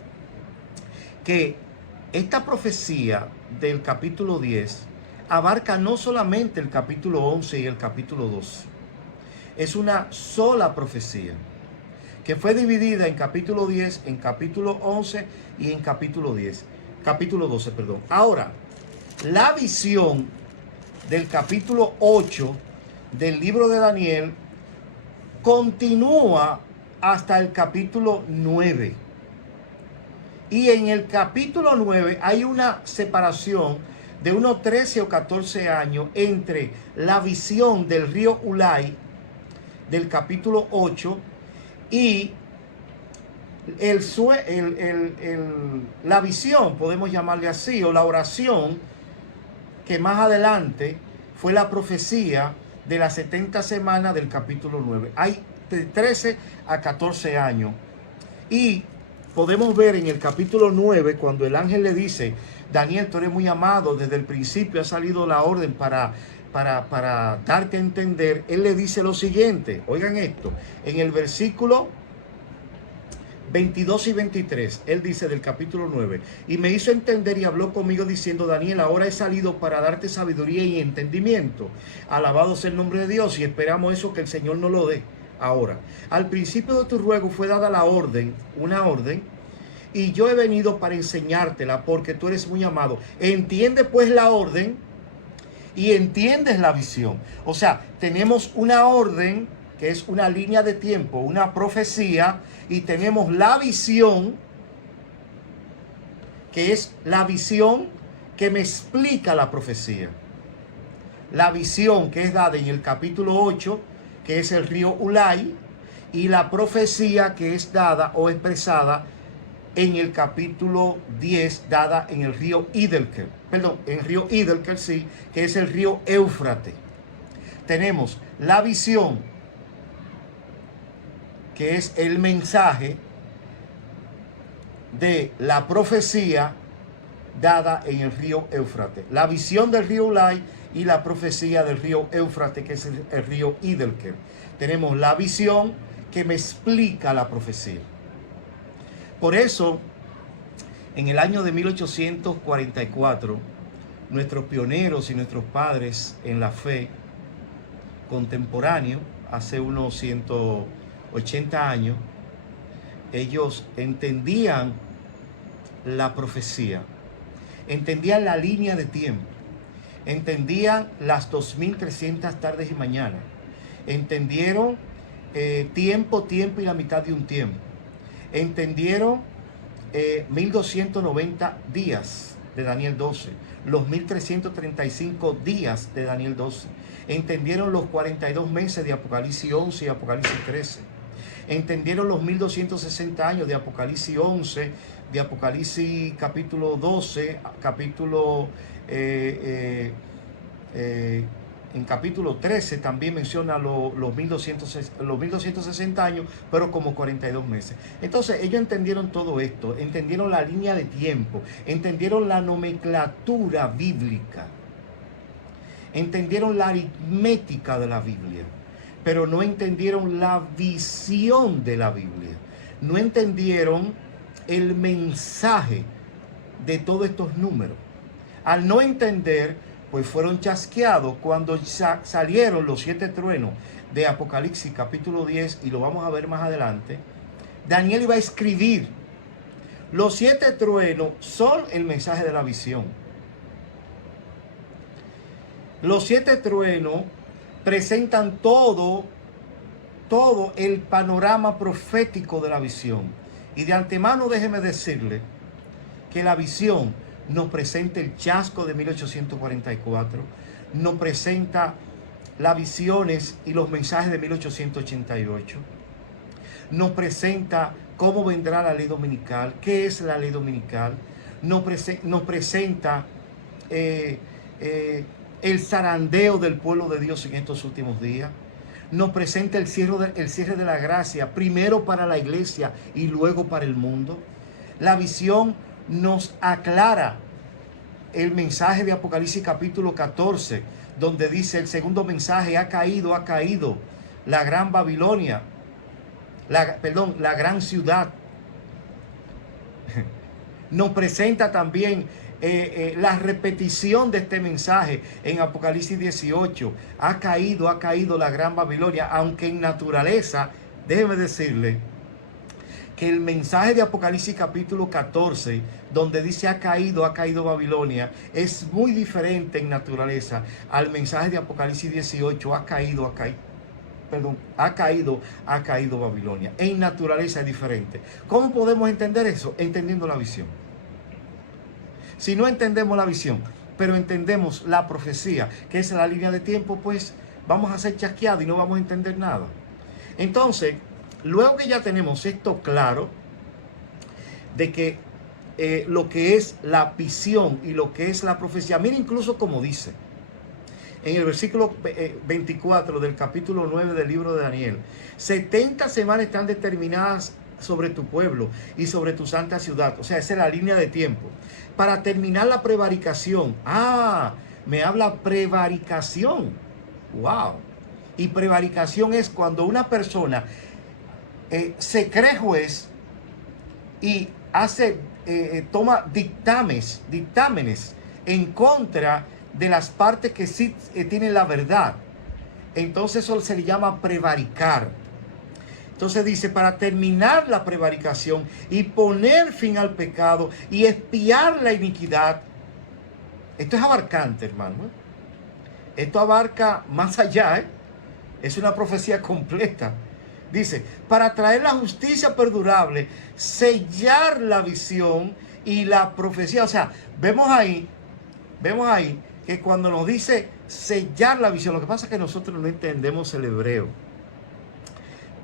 que esta profecía del capítulo 10 abarca no solamente el capítulo 11 y el capítulo 12. Es una sola profecía que fue dividida en capítulo 10, en capítulo 11 y en capítulo 12, perdón. Ahora, la visión del capítulo 8 del libro de Daniel continúa hasta el capítulo 9. Y en el capítulo 9 hay una separación de unos 13 o 14 años entre la visión del río Ulai del capítulo 8 y la visión, podemos llamarle así, o la oración que más adelante fue la profecía de las 70 semanas del capítulo 9. Hay de 13 a 14 años. Y podemos ver en el capítulo 9, cuando el ángel le dice: Daniel, tú eres muy amado, desde el principio ha salido la orden para darte a entender. Él le dice lo siguiente, oigan esto, en el versículo 22 y 23, él dice del capítulo 9, y me hizo entender y habló conmigo diciendo: Daniel, ahora he salido para darte sabiduría y entendimiento. Alabado sea el nombre de Dios, y esperamos eso, que el Señor nos lo dé. Ahora, al principio de tu ruego fue dada una orden, y yo he venido para enseñártela, porque tú eres muy amado. Entiende pues la orden y entiendes la visión. O sea, tenemos una orden que es una línea de tiempo, una profecía, y tenemos la visión, que es la visión que me explica la profecía. La visión que es dada en el capítulo 8, que es el río Ulai, y la profecía que es dada o expresada en el capítulo 10, dada en el río Idelkel. Perdón, en el río Idelkel, sí, que es el río Éufrates. Tenemos la visión, que es el mensaje de la profecía dada en el río Éufrates. La visión del río Ulai y la profecía del río Éufrates, que es el río Idelkel. Tenemos la visión que me explica la profecía. Por eso, en el año de 1844, nuestros pioneros y nuestros padres en la fe contemporáneo, hace unos 180 años, ellos entendían la profecía, entendían la línea de tiempo, entendían las 2300 tardes y mañanas, entendieron tiempo y la mitad de un tiempo, entendieron 1290 días, de Daniel 12, los 1335 días de Daniel 12, entendieron los 42 meses de Apocalipsis 11 y Apocalipsis 13, entendieron los 1260 años de Apocalipsis 11, de Apocalipsis capítulo 12, capítulo en capítulo 13 también menciona los 1260 años, pero como 42 meses. Entonces ellos entendieron todo esto, entendieron la línea de tiempo, entendieron la nomenclatura bíblica, entendieron la aritmética de la Biblia, pero no entendieron la visión de la Biblia, no entendieron el mensaje de todos estos números. Al no entender, pues fueron chasqueados cuando salieron los 7 truenos de Apocalipsis capítulo 10, y lo vamos a ver más adelante. Daniel iba a escribir. Los 7 truenos son el mensaje de la visión. Los 7 truenos presentan todo el panorama profético de la visión. Y de antemano déjeme decirle que la visión nos presenta el chasco de 1844, nos presenta las visiones y los mensajes de 1888, nos presenta cómo vendrá la ley dominical, qué es la ley dominical, nos presenta el zarandeo del pueblo de Dios en estos últimos días, nos presenta el cierre de la gracia, primero para la iglesia y luego para el mundo. La visión nos aclara el mensaje de Apocalipsis capítulo 14, donde dice el segundo mensaje: ha caído la gran Babilonia, la gran ciudad. Nos presenta también la repetición de este mensaje en Apocalipsis 18. Ha caído la gran Babilonia, aunque en naturaleza, déjeme decirle que el mensaje de Apocalipsis capítulo 14, donde dice ha caído Babilonia, es muy diferente en naturaleza al mensaje de Apocalipsis 18, ha caído Babilonia. En naturaleza es diferente. ¿Cómo podemos entender eso? Entendiendo la visión. Si no entendemos la visión, pero entendemos la profecía, que es la línea de tiempo, pues vamos a ser chasqueados y no vamos a entender nada. Entonces, luego que ya tenemos esto claro, de que lo que es la visión y lo que es la profecía, mira incluso como dice en el versículo 24 del capítulo 9 del libro de Daniel: 70 semanas están determinadas sobre tu pueblo y sobre tu santa ciudad. O sea, esa es la línea de tiempo. Para terminar la prevaricación. Me habla prevaricación. Wow. Y prevaricación es cuando una persona se cree juez y toma dictámenes en contra de las partes que sí tienen la verdad. Entonces eso se le llama prevaricar. Entonces dice: para terminar la prevaricación y poner fin al pecado y expiar la iniquidad. Esto es abarcante, hermano. Esto abarca más allá. Es una profecía completa. Dice: para traer la justicia perdurable, sellar la visión y la profecía. O sea, vemos ahí que cuando nos dice sellar la visión, lo que pasa es que nosotros no entendemos el hebreo.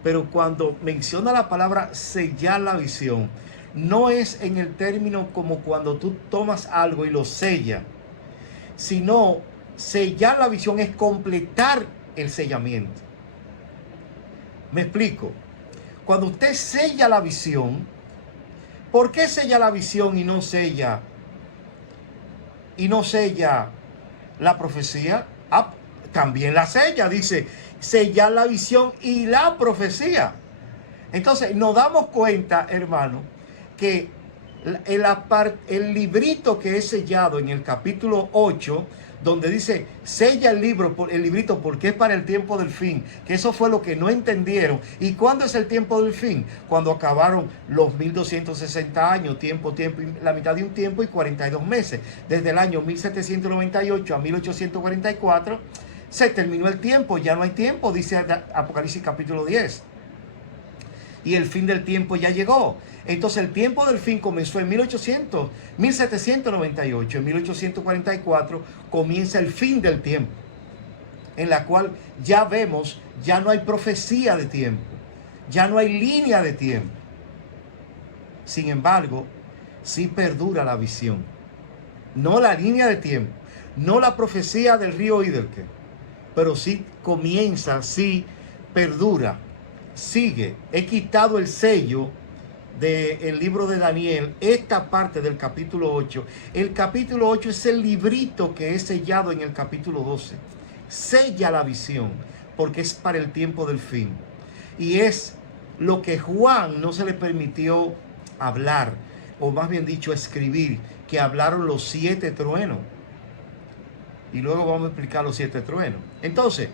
Pero cuando menciona la palabra sellar la visión, no es en el término como cuando tú tomas algo y lo sellas, sino sellar la visión es completar el sellamiento. Me explico. Cuando usted sella la visión, ¿por qué sella la visión y no sella la profecía? También la sella, dice sellar la visión y la profecía. Entonces nos damos cuenta, hermano, que el librito que es sellado en el capítulo 8, donde dice sella el librito porque es para el tiempo del fin, que eso fue lo que no entendieron. ¿Y cuándo es el tiempo del fin? Cuando acabaron los 1260 años, tiempo, la mitad de un tiempo y 42 meses. Desde el año 1798 a 1844 se terminó el tiempo, ya no hay tiempo, dice Apocalipsis capítulo 10. y el fin del tiempo ya llegó. Entonces el tiempo del fin comenzó en 1798. En 1844 comienza el fin del tiempo, en la cual ya vemos, ya no hay profecía de tiempo, ya no hay línea de tiempo. Sin embargo, sí perdura la visión, no la línea de tiempo, no la profecía del río Hiddekel, pero sí comienza, sí perdura, sigue. He quitado el sello del libro de Daniel, esta parte del capítulo 8. El capítulo 8 es el librito que es sellado en el capítulo 12. Sella la visión, porque es para el tiempo del fin. Y es lo que Juan no se le permitió hablar, o más bien dicho, escribir, que hablaron los 7 truenos. Y luego vamos a explicar los 7 truenos. Entonces,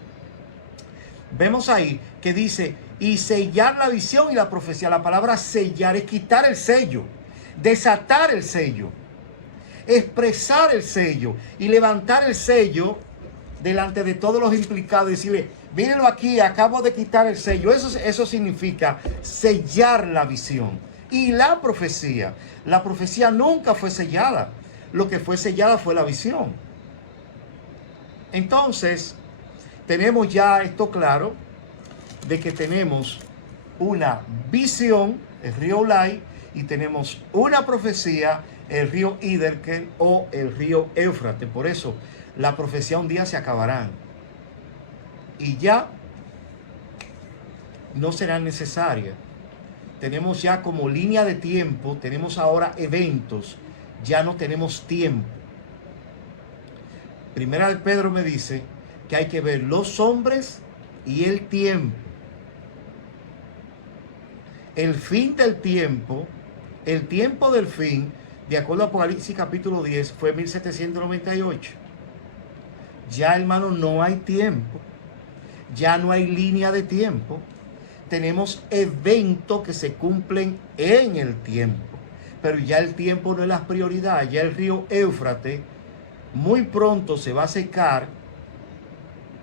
vemos ahí que dice, y sellar la visión y la profecía. La palabra sellar es quitar el sello, desatar el sello, expresar el sello y levantar el sello delante de todos los implicados y decirle, mírenlo aquí, acabo de quitar el sello. Eso significa sellar la visión. Y la profecía nunca fue sellada. Lo que fue sellada fue la visión. Entonces, tenemos ya esto claro, de que tenemos una visión, el río Ulai, y tenemos una profecía, el río Hiddekel o el río Éufrates. Por eso, la profecía un día se acabarán. Y ya no serán necesarias. Tenemos ya como línea de tiempo, tenemos ahora eventos, ya no tenemos tiempo. Primera de Pedro me dice que hay que ver los hombres y el tiempo. El fin del tiempo, el tiempo del fin, de acuerdo a Apocalipsis capítulo 10, fue 1798. Ya, hermano, no hay tiempo. Ya no hay línea de tiempo. Tenemos eventos que se cumplen en el tiempo. Pero ya el tiempo no es la prioridad. Ya el río Éufrates muy pronto se va a secar.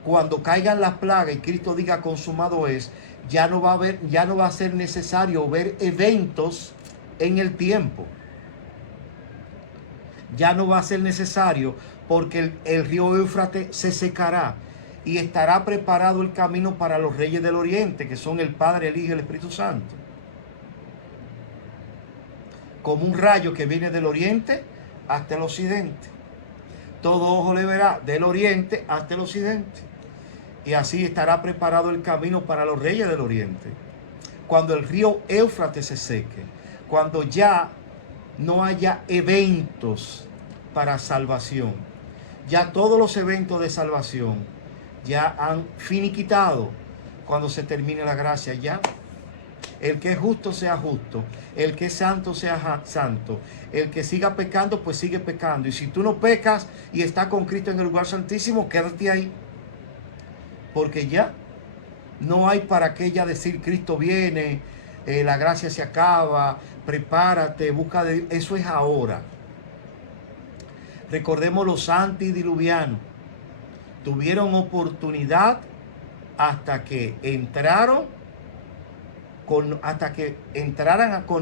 Cuando caigan las plagas y Cristo diga consumado es, ya no va a ser necesario ver eventos en el tiempo. Ya no va a ser necesario, porque el río Éufrates se secará y estará preparado el camino para los reyes del oriente, que son el Padre, el Hijo y el Espíritu Santo. Como un rayo que viene del oriente hasta el occidente. Todo ojo le verá del oriente hasta el occidente. Y así estará preparado el camino para los reyes del oriente. Cuando el río Éufrates se seque, cuando ya no haya eventos para salvación, ya todos los eventos de salvación ya han finiquitado. Cuando se termine la gracia, ya el que es justo sea justo, el que es santo sea santo, el que siga pecando pues sigue pecando. Y si tú no pecas y estás con Cristo en el lugar santísimo, quédate ahí, porque ya no hay para qué ya decir Cristo viene, la gracia se acaba, prepárate, busca de... Eso es ahora. Recordemos, los antidiluvianos tuvieron oportunidad hasta que entraran con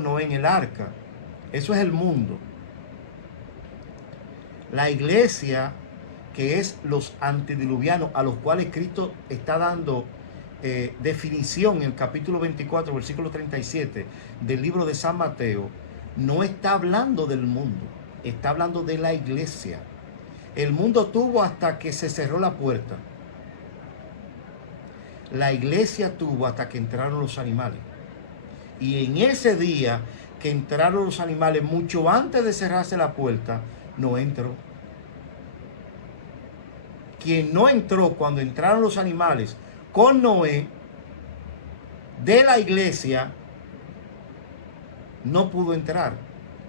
Noé en el arca. Eso es el mundo. La iglesia, que es los antidiluvianos, a los cuales Cristo está dando definición en el capítulo 24, versículo 37 del libro de San Mateo, no está hablando del mundo, está hablando de la iglesia. El mundo tuvo hasta que se cerró la puerta. La iglesia tuvo hasta que entraron los animales. Y en ese día que entraron los animales, mucho antes de cerrarse la puerta, no entró. Quien no entró cuando entraron los animales con Noé de la iglesia, no pudo entrar.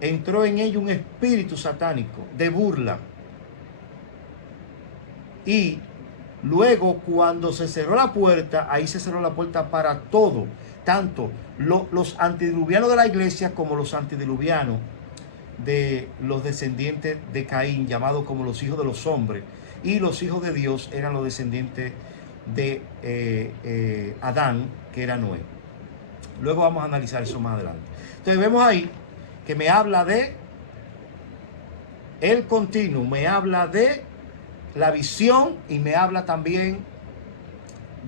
Entró en ello un espíritu satánico de burla. Y luego, cuando se cerró la puerta, ahí se cerró la puerta para todo, tanto los antidiluvianos de la iglesia como los antidiluvianos de los descendientes de Caín, llamados como los hijos de los hombres. Y los hijos de Dios eran los descendientes de Adán, que era Noé. Luego vamos a analizar eso más adelante. Entonces vemos ahí que me habla de el continuo, me habla de la visión y me habla también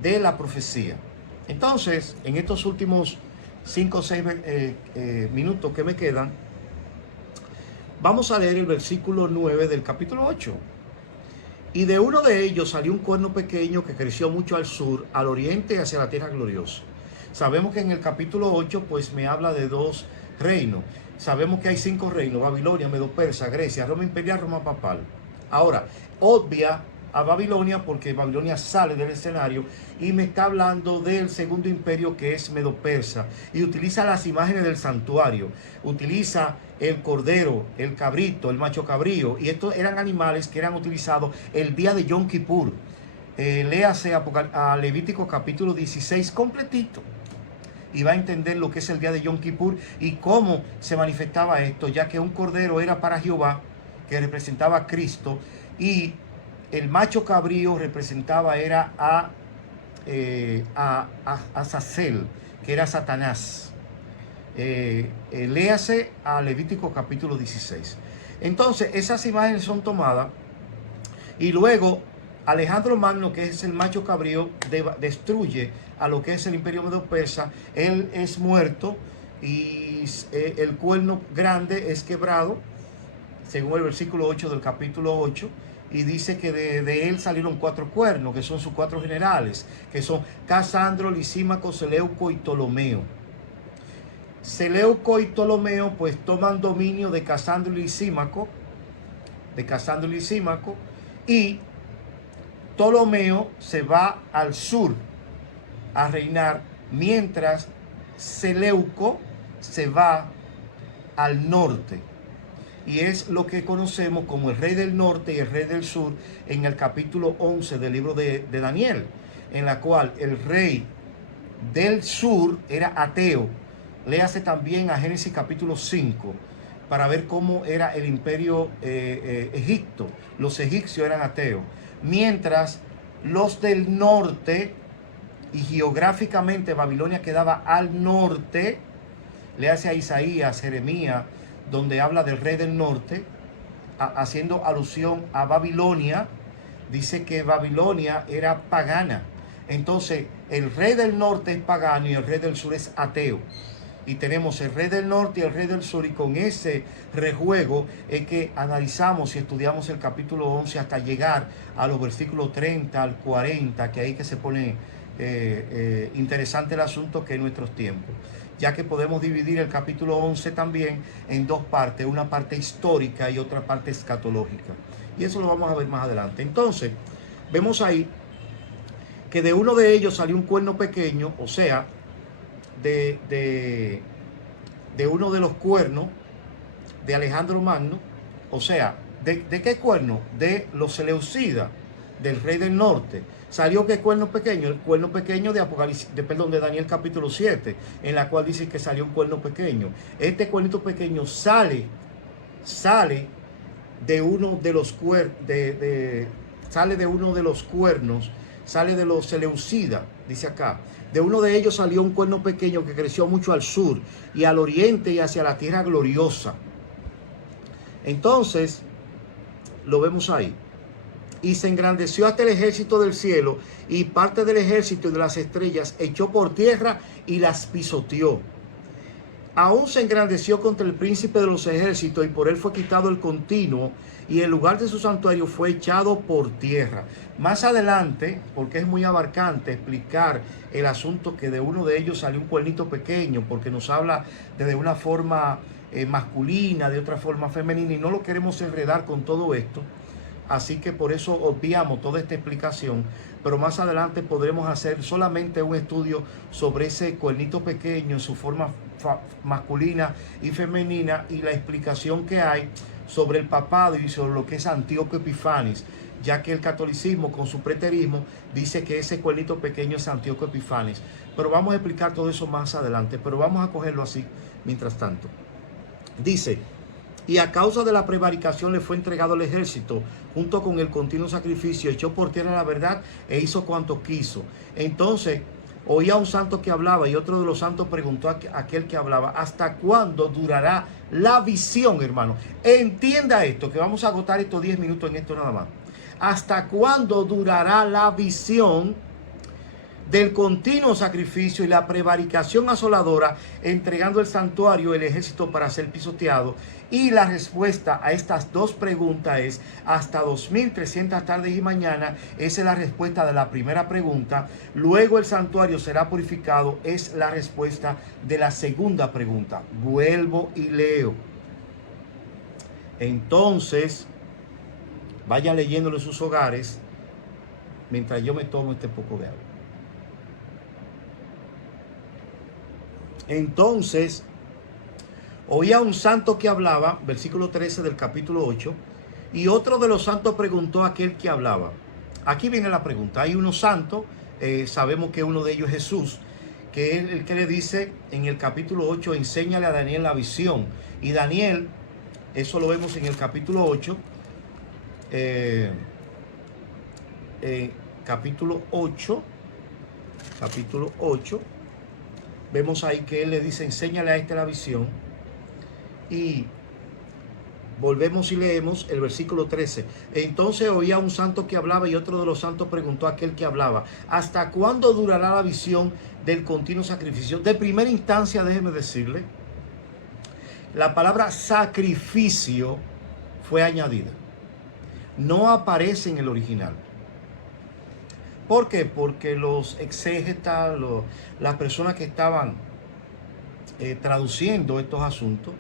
de la profecía. Entonces, en estos últimos 5 o 6 minutos que me quedan, vamos a leer el versículo 9 del capítulo 8. Y de uno de ellos salió un cuerno pequeño que creció mucho al sur, al oriente y hacia la tierra gloriosa. Sabemos que en el capítulo 8 pues me habla de 2 reinos. Sabemos que hay 5 reinos: Babilonia, Medo-Persa, Grecia, Roma imperial, Roma papal. Ahora, obvia a Babilonia porque Babilonia sale del escenario y me está hablando del segundo imperio, que es Medo-Persa, y utiliza las imágenes del santuario, utiliza el cordero, el cabrito, el macho cabrío, y estos eran animales que eran utilizados el día de Yom Kippur. Léase a Levítico capítulo 16 completito y va a entender lo que es el día de Yom Kippur y cómo se manifestaba esto, ya que un cordero era para Jehová, que representaba a Cristo, y el macho cabrío representaba era a Azazel, que era Satanás. Léase a Levítico capítulo 16. Entonces esas imágenes son tomadas y luego Alejandro Magno, que es el macho cabrío, destruye a lo que es el imperio medo-persa. Él es muerto y el cuerno grande es quebrado, según el versículo 8 del capítulo 8, y dice que de él salieron 4 cuernos, que son sus 4 generales, que son Casandro, Lisímaco, Seleuco y Ptolomeo. Seleuco y Ptolomeo pues toman dominio de Casandro y Lisímaco, y Ptolomeo se va al sur a reinar, mientras Seleuco se va al norte. Y es lo que conocemos como el rey del norte y el rey del sur en el capítulo 11 del libro de Daniel, en la cual el rey del sur era ateo. Léase también a Génesis capítulo 5 para ver cómo era el imperio Egipto. Los egipcios eran ateos, mientras los del norte, y geográficamente Babilonia quedaba al norte. Léase a Isaías, Jeremías, donde habla del rey del norte, haciendo alusión a Babilonia. Dice que Babilonia era pagana. Entonces el rey del norte es pagano y el rey del sur es ateo. Y tenemos el rey del norte y el rey del sur, y con ese rejuego es que analizamos y estudiamos el capítulo 11 hasta llegar a los versículos 30 al 40, que ahí que se pone interesante el asunto, que en nuestros tiempos, ya que podemos dividir el capítulo 11 también en 2 partes, una parte histórica y otra parte escatológica, y eso lo vamos a ver más adelante. Entonces vemos ahí que de uno de ellos salió un cuerno pequeño, o sea, de uno de los cuernos de Alejandro Magno. O sea, ¿de qué cuerno? De los Seleucidas, del rey del norte. ¿Salió qué cuerno pequeño? El cuerno pequeño de de Daniel capítulo 7, en la cual dice que salió un cuerno pequeño. Este cuernito pequeño sale de uno de los cuernos, sale de los Seleucidas, dice acá. De uno de ellos salió un cuerno pequeño que creció mucho al sur y al oriente y hacia la tierra gloriosa. Entonces, lo vemos ahí. Y se engrandeció hasta el ejército del cielo, y parte del ejército y de las estrellas echó por tierra y las pisoteó. Aún se engrandeció contra el príncipe de los ejércitos, y por él fue quitado el continuo, y el lugar de su santuario fue echado por tierra. Más adelante, porque es muy abarcante explicar el asunto, que de uno de ellos salió un cuernito pequeño, porque nos habla de una forma masculina, de otra forma femenina, y no lo queremos enredar con todo esto. Así que por eso obviamos toda esta explicación, pero más adelante podremos hacer solamente un estudio sobre ese cuernito pequeño en su forma masculina y femenina, y la explicación que hay sobre el papado y sobre lo que es Antíoco Epifanes, ya que el catolicismo con su preterismo dice que ese cuernito pequeño es Antíoco Epifanes. Pero vamos a explicar todo eso más adelante, pero vamos a cogerlo así mientras tanto. Dice: y a causa de la prevaricación le fue entregado el ejército, junto con el continuo sacrificio, echó por tierra la verdad e hizo cuanto quiso. Entonces, oía a un santo que hablaba y otro de los santos preguntó a aquel que hablaba, ¿hasta cuándo durará la visión, hermano? Entienda esto, que vamos a agotar estos 10 minutos en esto nada más. ¿Hasta cuándo durará la visión del continuo sacrificio y la prevaricación asoladora, entregando el santuario, el ejército para ser pisoteado? Y la respuesta a estas dos preguntas es hasta 2300 tardes y mañana. Esa es la respuesta de la primera pregunta. Luego el santuario será purificado, es la respuesta de la segunda pregunta. Vuelvo y leo. Entonces, vayan leyéndolo en sus hogares mientras yo me tomo este poco de agua. Entonces, oía un santo que hablaba, versículo 13 del capítulo 8, y otro de los santos preguntó a aquel que hablaba. Aquí viene la pregunta. Hay unos santos, sabemos que uno de ellos es Jesús, que es el que le dice en el capítulo 8, enséñale a Daniel la visión. Y Daniel, eso lo vemos en el capítulo 8, capítulo 8, vemos ahí que él le dice, enséñale a este la visión. Y volvemos y leemos el versículo 13. Entonces oía un santo que hablaba y otro de los santos preguntó a aquel que hablaba, ¿hasta cuándo durará la visión del continuo sacrificio? De primera instancia, déjeme decirle, la palabra sacrificio fue añadida. No aparece en el original. ¿Por qué? Porque los exégetas, las personas que estaban traduciendo estos asuntos,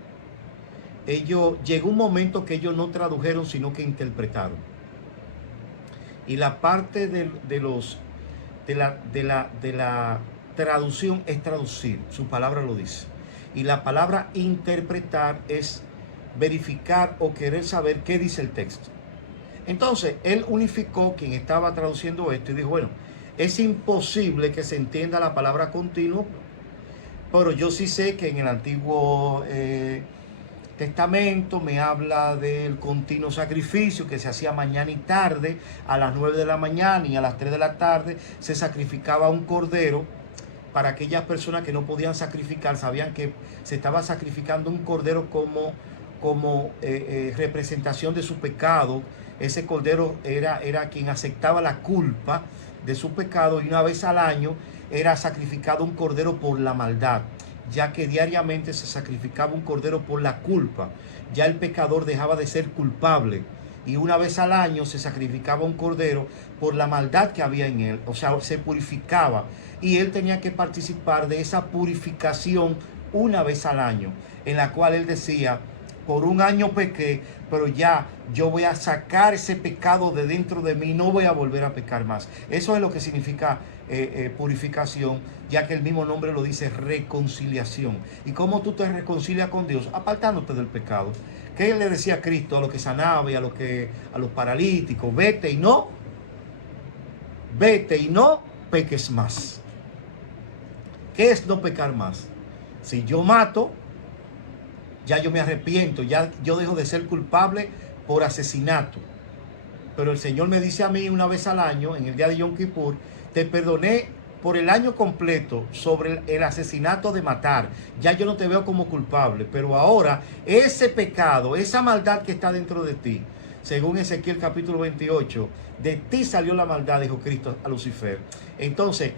llegó un momento que ellos no tradujeron, sino que interpretaron. Y la parte de la traducción es traducir, su palabra lo dice. Y la palabra interpretar es verificar o querer saber qué dice el texto. Entonces, él unificó, quien estaba traduciendo esto, y dijo, bueno, es imposible que se entienda la palabra continuo, pero yo sí sé que en el Antiguo Testamento me habla del continuo sacrificio que se hacía mañana y tarde, a las 9 de la mañana y a las 3 de la tarde se sacrificaba un cordero. Para aquellas personas que no podían sacrificar, sabían que se estaba sacrificando un cordero como representación de su pecado. Ese cordero era quien aceptaba la culpa de su pecado, y una vez al año era sacrificado un cordero por la maldad, ya que diariamente se sacrificaba un cordero por la culpa. Ya el pecador dejaba de ser culpable, y una vez al año se sacrificaba un cordero por la maldad que había en él, o sea, se purificaba, y él tenía que participar de esa purificación una vez al año, en la cual él decía, por un año pequé, pero ya yo voy a sacar ese pecado de dentro de mí, no voy a volver a pecar más. Eso es lo que significa purificación, ya que el mismo nombre lo dice, reconciliación. ¿Y cómo tú te reconcilias con Dios? Apartándote del pecado. ¿Qué le decía Cristo a los que sanaba y a los paralíticos? Vete y no peques más. ¿Qué es no pecar más? Si yo mato, ya yo me arrepiento, ya yo dejo de ser culpable por asesinato. Pero el Señor me dice a mí una vez al año, en el día de Yom Kippur, te perdoné por el año completo sobre el asesinato de matar. Ya yo no te veo como culpable, pero ahora ese pecado, esa maldad que está dentro de ti, según Ezequiel capítulo 28, de ti salió la maldad, dijo Cristo a Lucifer. Entonces,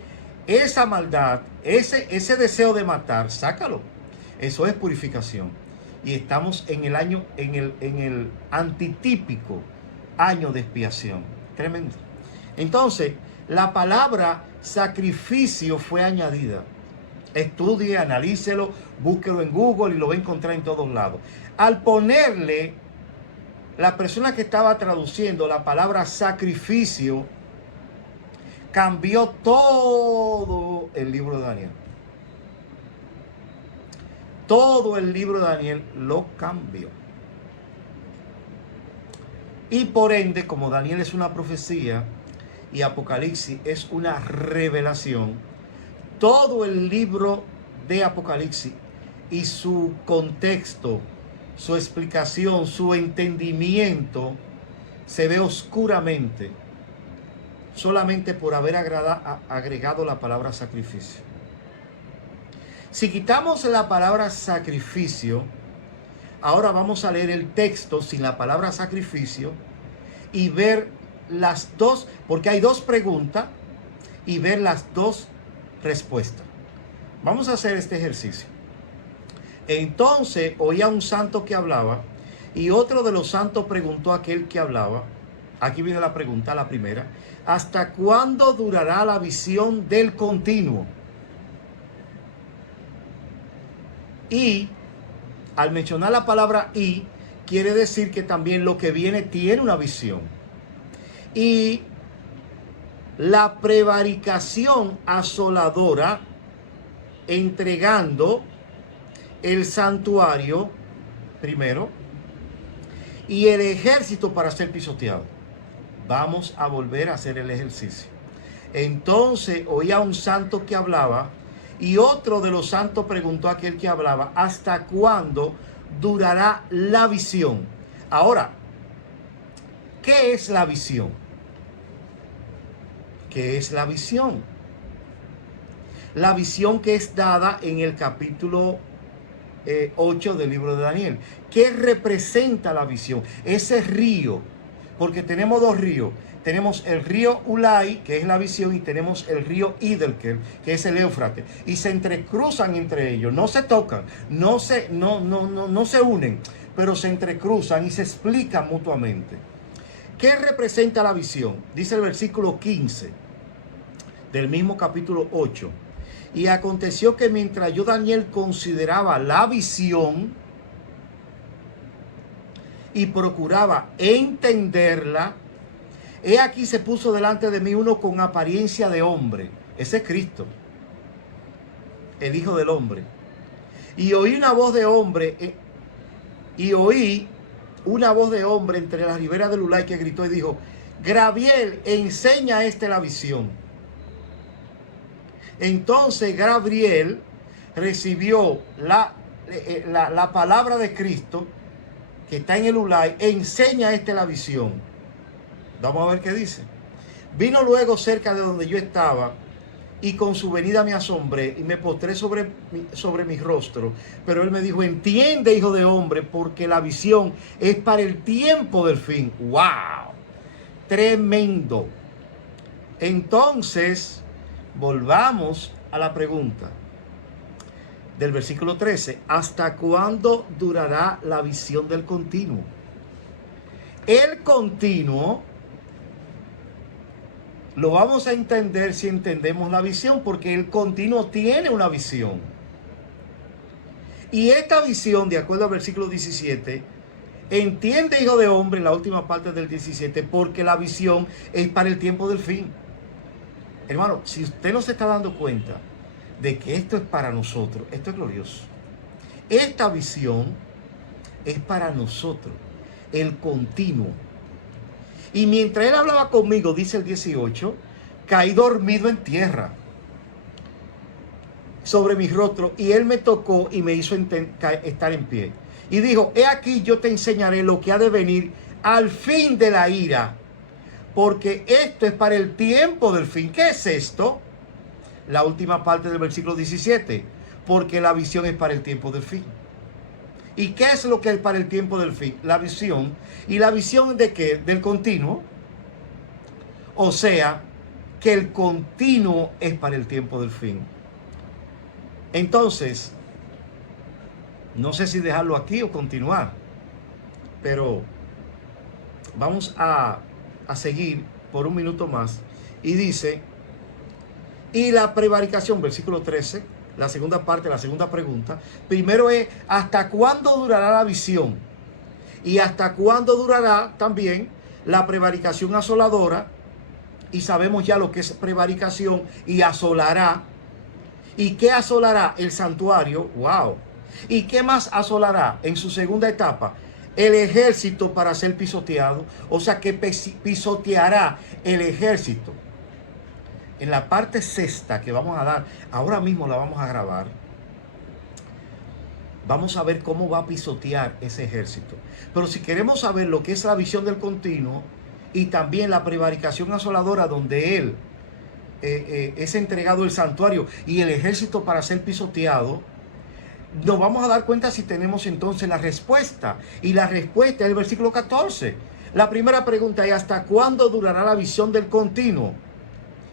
esa maldad, ese deseo de matar, sácalo. Eso es purificación. Y estamos en el antitípico año de expiación. Tremendo. Entonces, la palabra sacrificio fue añadida. Estudie, analícelo, búsquelo en Google y lo va a encontrar en todos lados. Al ponerle, la persona que estaba traduciendo la palabra sacrificio, cambió todo el libro de Daniel. Todo el libro de Daniel lo cambió. Y por ende, como Daniel es una profecía y Apocalipsis es una revelación, todo el libro de Apocalipsis y su contexto, su explicación, su entendimiento, se ve oscuramente solamente por haber agregado la palabra sacrificio. Si quitamos la palabra sacrificio, ahora vamos a leer el texto sin la palabra sacrificio y ver las dos, porque hay dos preguntas, y ver las dos respuestas. Vamos a hacer este ejercicio. Entonces oía un santo que hablaba, y otro de los santos preguntó a aquel que hablaba. Aquí viene la pregunta, la primera: ¿hasta cuándo durará la visión del continuo? Y al mencionar la palabra "y", quiere decir que también lo que viene tiene una visión. Y la prevaricación asoladora, entregando el santuario primero y el ejército para ser pisoteado. Vamos a volver a hacer el ejercicio. Entonces oía un santo que hablaba, y otro de los santos preguntó a aquel que hablaba: ¿hasta cuándo durará la visión? Ahora, ¿qué es la visión? ¿Qué es la visión? La visión que es dada en el capítulo 8 del libro de Daniel. ¿Qué representa la visión? Ese río, porque tenemos dos ríos. Tenemos el río Ulai, que es la visión, y tenemos el río Idelkel, que es el Éufrates, y se entrecruzan entre ellos, no se tocan, no se unen, pero se entrecruzan y se explican mutuamente. ¿Qué representa la visión? Dice el versículo 15 del mismo capítulo 8. Y aconteció que mientras yo, Daniel, consideraba la visión y procuraba entenderla, he aquí se puso delante de mí uno con apariencia de hombre. Ese es Cristo, el Hijo del Hombre. Y oí una voz de hombre, entre las riberas del Ulai, que gritó y dijo: Gabriel, enseña a la visión. Entonces Gabriel recibió la palabra de Cristo, que está en el Ulai: enseña a la visión. Vamos a ver qué dice. Vino luego cerca de donde yo estaba, y con su venida me asombré y me postré sobre mi rostro. Pero él me dijo: entiende, hijo de hombre, porque la visión es para el tiempo del fin. ¡Wow! Tremendo. Entonces, volvamos a la pregunta del versículo 13. ¿Hasta cuándo durará la visión del continuo? El continuo lo vamos a entender si entendemos la visión, porque el continuo tiene una visión. Y esta visión, de acuerdo al versículo 17, entiende, hijo de hombre, en la última parte del 17, porque la visión es para el tiempo del fin. Hermano, si usted no se está dando cuenta de que esto es para nosotros, esto es glorioso. Esta visión es para nosotros, el continuo. Y mientras él hablaba conmigo, dice el 18, caí dormido en tierra sobre mi rostro, y él me tocó y me hizo estar en pie. Y dijo: he aquí, yo te enseñaré lo que ha de venir al fin de la ira, porque esto es para el tiempo del fin. ¿Qué es esto? La última parte del versículo 17, porque la visión es para el tiempo del fin. ¿Y qué es lo que es para el tiempo del fin? La visión. ¿Y la visión de qué? Del continuo. O sea, que el continuo es para el tiempo del fin. Entonces, no sé si dejarlo aquí o continuar, pero vamos a seguir por un minuto más. Y dice: y la prevaricación, versículo 13, la segunda parte, la segunda pregunta. Primero es: ¿hasta cuándo durará la visión? Y hasta cuándo durará también la prevaricación asoladora. Y sabemos ya lo que es prevaricación y asolará. ¿Y qué asolará? El santuario. ¡Wow! ¿Y qué más asolará en su segunda etapa? El ejército para ser pisoteado. O sea que pisoteará el ejército. En la parte sexta que vamos a dar, ahora mismo la vamos a grabar, vamos a ver cómo va a pisotear ese ejército. Pero si queremos saber lo que es la visión del continuo y también la prevaricación asoladora, donde él es entregado el santuario y el ejército para ser pisoteado, nos vamos a dar cuenta si tenemos entonces la respuesta. Y la respuesta es el versículo 14. La primera pregunta es: ¿hasta cuándo durará la visión del continuo?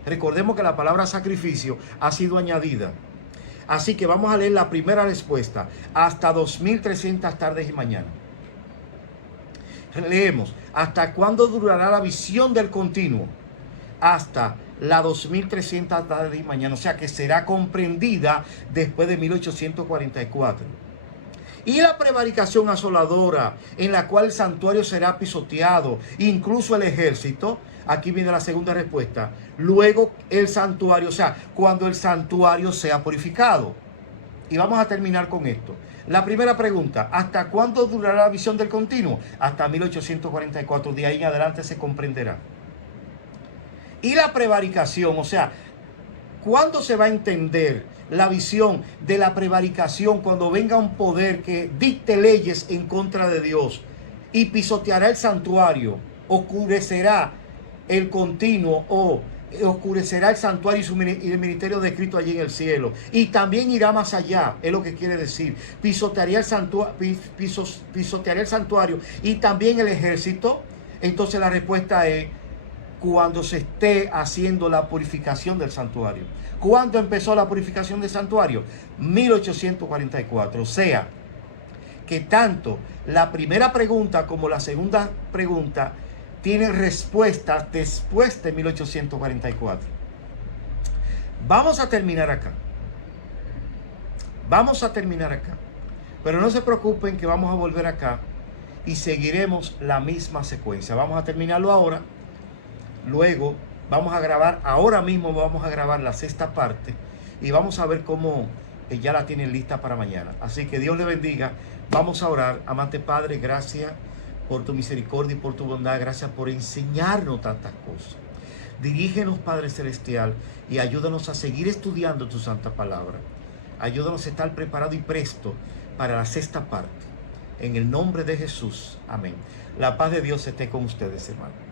Recordemos que la palabra sacrificio ha sido añadida. Así que vamos a leer la primera respuesta: hasta 2300 tardes y mañanas. Leemos: ¿hasta cuándo durará la visión del continuo? Hasta las 2300 tardes y mañana, o sea que será comprendida después de 1844. Y la prevaricación asoladora, en la cual el santuario será pisoteado, incluso el ejército. Aquí viene la segunda respuesta: luego el santuario, o sea, cuando el santuario sea purificado. Y vamos a terminar con esto. La primera pregunta: ¿hasta cuándo durará la visión del continuo? Hasta 1844, de ahí en adelante se comprenderá. Y la prevaricación, o sea, ¿cuándo se va a entender la visión de la prevaricación? Cuando venga un poder que dicte leyes en contra de Dios y pisoteará el santuario, oscurecerá el continuo, o oscurecerá el santuario y el ministerio de Cristo allí en el cielo. Y también irá más allá, es lo que quiere decir. Pisotearía el santuario y también el ejército. Entonces la respuesta es: cuando se esté haciendo la purificación del santuario. ¿Cuándo empezó la purificación del santuario? 1844. O sea, que tanto la primera pregunta como la segunda pregunta tienen respuestas después de 1844. Vamos a terminar acá. Vamos a terminar acá. Pero no se preocupen que vamos a volver acá y seguiremos la misma secuencia. Vamos a terminarlo ahora. Luego vamos a grabar, ahora mismo vamos a grabar la sexta parte y vamos a ver cómo ya la tienen lista para mañana. Así que Dios le bendiga. Vamos a orar. Amante Padre, gracias por tu misericordia y por tu bondad. Gracias por enseñarnos tantas cosas. Dirígenos, Padre Celestial, y ayúdanos a seguir estudiando tu santa palabra. Ayúdanos a estar preparados y presto para la sexta parte. En el nombre de Jesús. Amén. La paz de Dios esté con ustedes, hermanos.